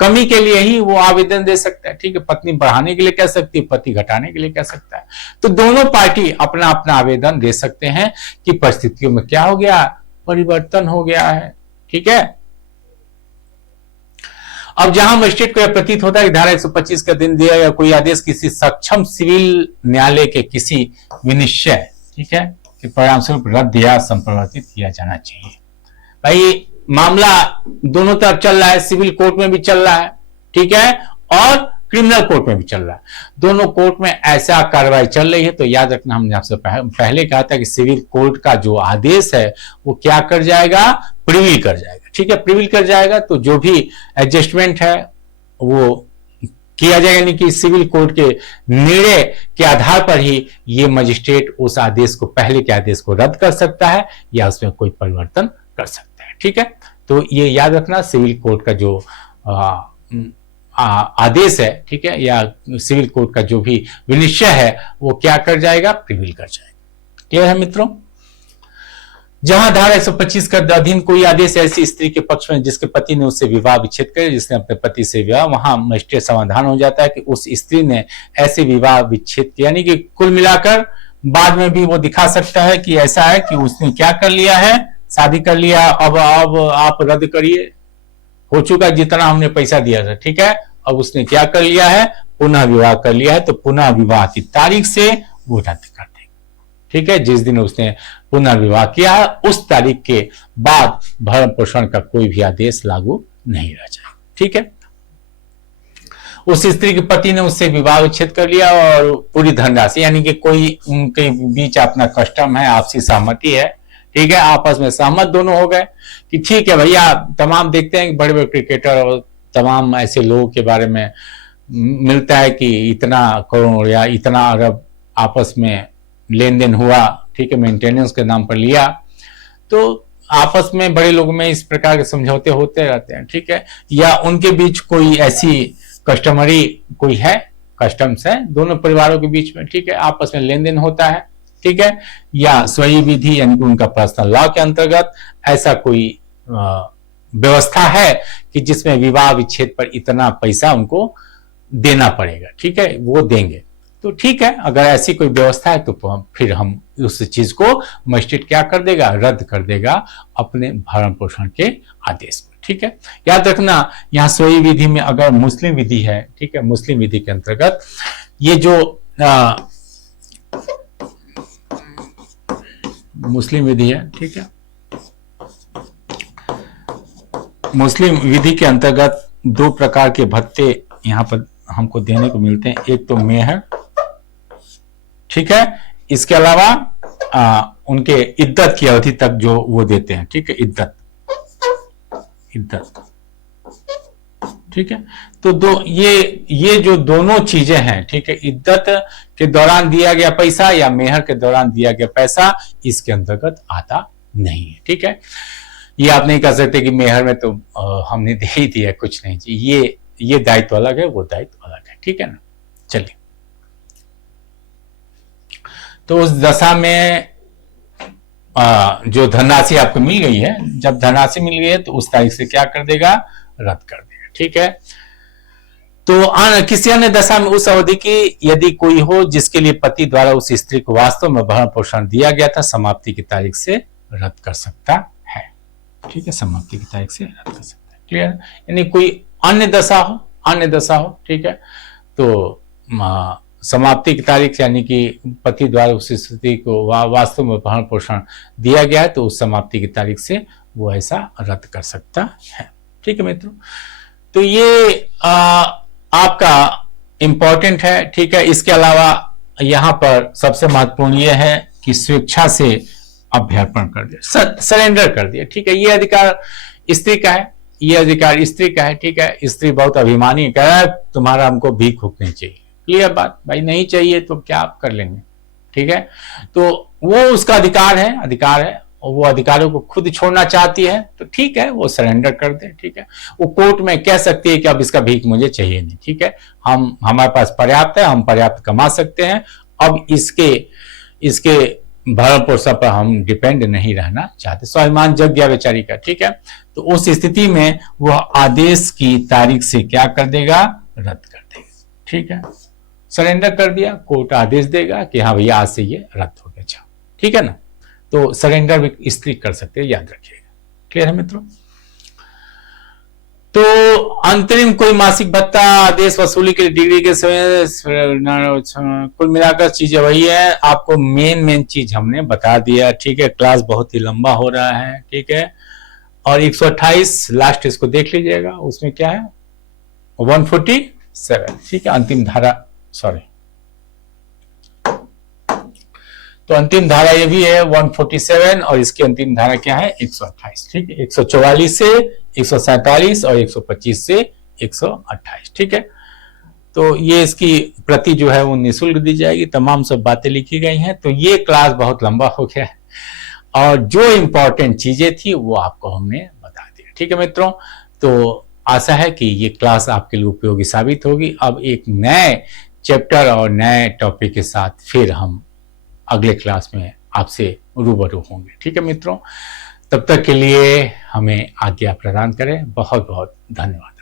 कमी के लिए ही वो आवेदन दे सकता है, ठीक है। पत्नी बढ़ाने के लिए कह सकती है, पति घटाने के लिए कह सकता है। तो दोनों पार्टी अपना अपना आवेदन दे सकते हैं कि परिस्थितियों में क्या हो गया, परिवर्तन हो गया है, ठीक है। अब जहां मजिस्ट्रेट को यह प्रतीत होता है कि धारा 125 का दिन दिया या कोई आदेश किसी सक्षम सिविल न्यायालय के किसी विनिश्चय, ठीक है, कि परिणाम स्वरूप रद्द या संप्रवर्तित किया जाना चाहिए। भाई मामला दोनों तरफ चल रहा है, सिविल कोर्ट में भी चल रहा है, ठीक है, और क्रिमिनल कोर्ट में भी चल रहा है, दोनों कोर्ट में ऐसा कार्रवाई चल रही है। तो याद रखना, हमने आपसे पहले कहा था कि सिविल कोर्ट का जो आदेश है वो क्या कर जाएगा, प्रिवील कर जाएगा, ठीक है, प्रिवील कर जाएगा। तो जो भी एडजस्टमेंट है वो किया जाएगा, यानी कि सिविल कोर्ट के निर्णय के आधार पर ही ये मजिस्ट्रेट उस आदेश को, पहले के आदेश को रद्द कर सकता है या उसमें कोई परिवर्तन कर सकता है, ठीक है। तो ये याद रखना, सिविल कोर्ट का जो आदेश है, ठीक है, या सिविल कोर्ट का जो भी विनिश्चय है वो क्या कर जाएगा, प्रिवील कर जाएगा। क्लियर है मित्रों। जहां धारा 125 का अधीन कोई आदेश ऐसी स्त्री के पक्ष में जिसके पति ने उससे विवाह विच्छेद करे, जिसने अपने पति से विवाह, वहां मजिस्ट्रेट समाधान हो जाता है कि उस स्त्री ने ऐसे विवाह विच्छेद किया, यानी कि कुल मिलाकर बाद में भी वो दिखा सकता है कि ऐसा है कि उसने क्या कर लिया है, शादी कर लिया, अब आप रद्द करिए, हो चुका जितना हमने पैसा दिया था, ठीक है, अब उसने क्या कर लिया है, पुनः विवाह कर लिया है तो पुनः विवाह की तारीख से वो रद्द कर देगा। ठीक है, जिस दिन उसने पुनः विवाह किया है उस तारीख के बाद भरण पोषण का कोई भी आदेश लागू नहीं रह जाएगा। ठीक है, उस स्त्री के पति ने उससे विवाह विच्छेद कर लिया और पूरी धनराशि, यानी कि कोई उनके बीच अपना कस्टम है, आपसी सहमति है, ठीक है, आपस में सहमत दोनों हो गए कि ठीक है भैया, तमाम देखते हैं बड़े बड़े क्रिकेटर और तमाम ऐसे लोगों के बारे में मिलता है कि इतना करोड़ या इतना अरब आपस में लेन देन हुआ, ठीक है, मेंटेनेंस के नाम पर लिया, तो आपस में बड़े लोगों में इस प्रकार के समझौते होते रहते हैं। ठीक है, या उनके बीच कोई ऐसी कस्टमरी कोई है, कस्टम्स है दोनों परिवारों के बीच में, ठीक है, आपस में लेन देन होता है। ठीक है, या स्वयं विधि यानी कि उनका पर्सनल लॉ के अंतर्गत ऐसा कोई व्यवस्था है कि जिसमें विवाह विच्छेद पर इतना पैसा उनको देना पड़ेगा। ठीक है, वो देंगे तो ठीक है, अगर ऐसी कोई व्यवस्था है तो फिर हम उस चीज को मजिस्ट्रेट क्या कर देगा, रद्द कर देगा अपने भरण पोषण के आदेश पर। ठीक है, याद रखना यहाँ स्वयं विधि में अगर मुस्लिम विधि है, ठीक है, मुस्लिम विधि के अंतर्गत ये जो मुस्लिम विधि है, ठीक है, मुस्लिम विधि के अंतर्गत दो प्रकार के भत्ते यहाँ पर हमको देने को मिलते हैं। एक तो मेहर, ठीक है, इसके अलावा उनके इद्दत की अवधि तक जो वो देते हैं। ठीक है, इद्दत, ठीक है, तो ये जो दोनों चीजें हैं, ठीक है, इद्दत के दौरान दिया गया पैसा या मेहर के दौरान दिया गया पैसा इसके अंतर्गत आता नहीं है। ठीक है, ये आप नहीं कह सकते कि मेहर में तो हमने दे ही दिया, कुछ नहीं चाहिए, ये दायित्व अलग है, वो दायित्व अलग है। ठीक है ना, चलिए, तो उस दशा में जो धनराशि आपको मिल गई है, जब धनराशि मिल गई है तो उस तारीख से क्या कर देगा, रद्द कर देगा। ठीक है, तो किसी अन्य दशा में उस अवधि की यदि कोई हो जिसके लिए पति द्वारा उस स्त्री को वास्तव में भरण पोषण दिया गया था, समाप्ति की तारीख से रद्द कर सकता है। ठीक है, समाप्ति की तारीख से रद्द कर सकता है। क्लियर, यानी कोई अन्य दशा हो, ठीक है, तो समाप्ति की तारीख यानी कि पति द्वारा उस स्थिति को वास्तव में भरण पोषण दिया गया है तो उस समाप्ति की तारीख से वो ऐसा रद्द कर सकता है। ठीक है मित्रों, तो ये आपका इंपॉर्टेंट है। ठीक है, इसके अलावा यहां पर सबसे महत्वपूर्ण ये है कि स्वेच्छा से अभ्यर्पण कर दिया, सरेंडर कर दिया। ठीक है, ये अधिकार स्त्री का है, ये अधिकार स्त्री का है। ठीक है, स्त्री बहुत अभिमानी कह रहा है तुम्हारा हमको भीख हुकनी चाहिए। क्लियर बात, भाई नहीं चाहिए तो क्या आप कर लेंगे। ठीक है, तो वो उसका अधिकार है और वो अधिकारों को खुद छोड़ना चाहती है तो ठीक है, वो सरेंडर कर दे। ठीक है, वो कोर्ट में कह सकती है कि अब इसका भीख मुझे चाहिए नहीं। ठीक है, हमारे पास पर्याप्त है, हम पर्याप्त कमा सकते हैं, अब इसके भरण पोषण पर हम डिपेंड नहीं रहना चाहते। स्वाभिमान जग गया बेचारी का। ठीक है, तो उस स्थिति में वह आदेश की तारीख से क्या कर देगा, रद्द कर देगा। ठीक है, सरेंडर कर दिया, कोर्ट आदेश देगा कि हाँ भैया आज से ये रद्द हो गया। अच्छा, ठीक है ना, तो सरेंडर भी स्त्री कर सकते हैं, याद रखिएगा। क्लियर है मित्रों, तो अंतरिम कोई मासिक भत्ता आदेश वसूली के डिग्री के समय कुल मिलाकर चीजें वही है। आपको मेन चीज हमने बता दिया। ठीक है, क्लास बहुत ही लंबा हो रहा है। ठीक है, और 128 लास्ट इसको देख लीजिएगा, उसमें क्या है 147। ठीक है, अंतिम धारा, सॉरी, तो अंतिम धारा ये भी है 147 और इसकी अंतिम धारा क्या है 128। ठीक है, 144 से 147 और 125 से 128। ठीक है, तो ये इसकी प्रति जो है वो निःशुल्क दी जाएगी, तमाम सब बातें लिखी गई हैं। तो ये क्लास बहुत लंबा हो गया है और जो इंपॉर्टेंट चीजें थी वो आपको हमने बता दिया। ठीक है मित्रों, तो आशा है कि ये क्लास आपके लिए उपयोगी साबित होगी। अब एक नए चैप्टर और नए टॉपिक के साथ फिर हम अगले क्लास में आपसे रूबरू होंगे। ठीक है मित्रों, तब तक के लिए हमें आज्ञा प्रदान करें। बहुत बहुत धन्यवाद।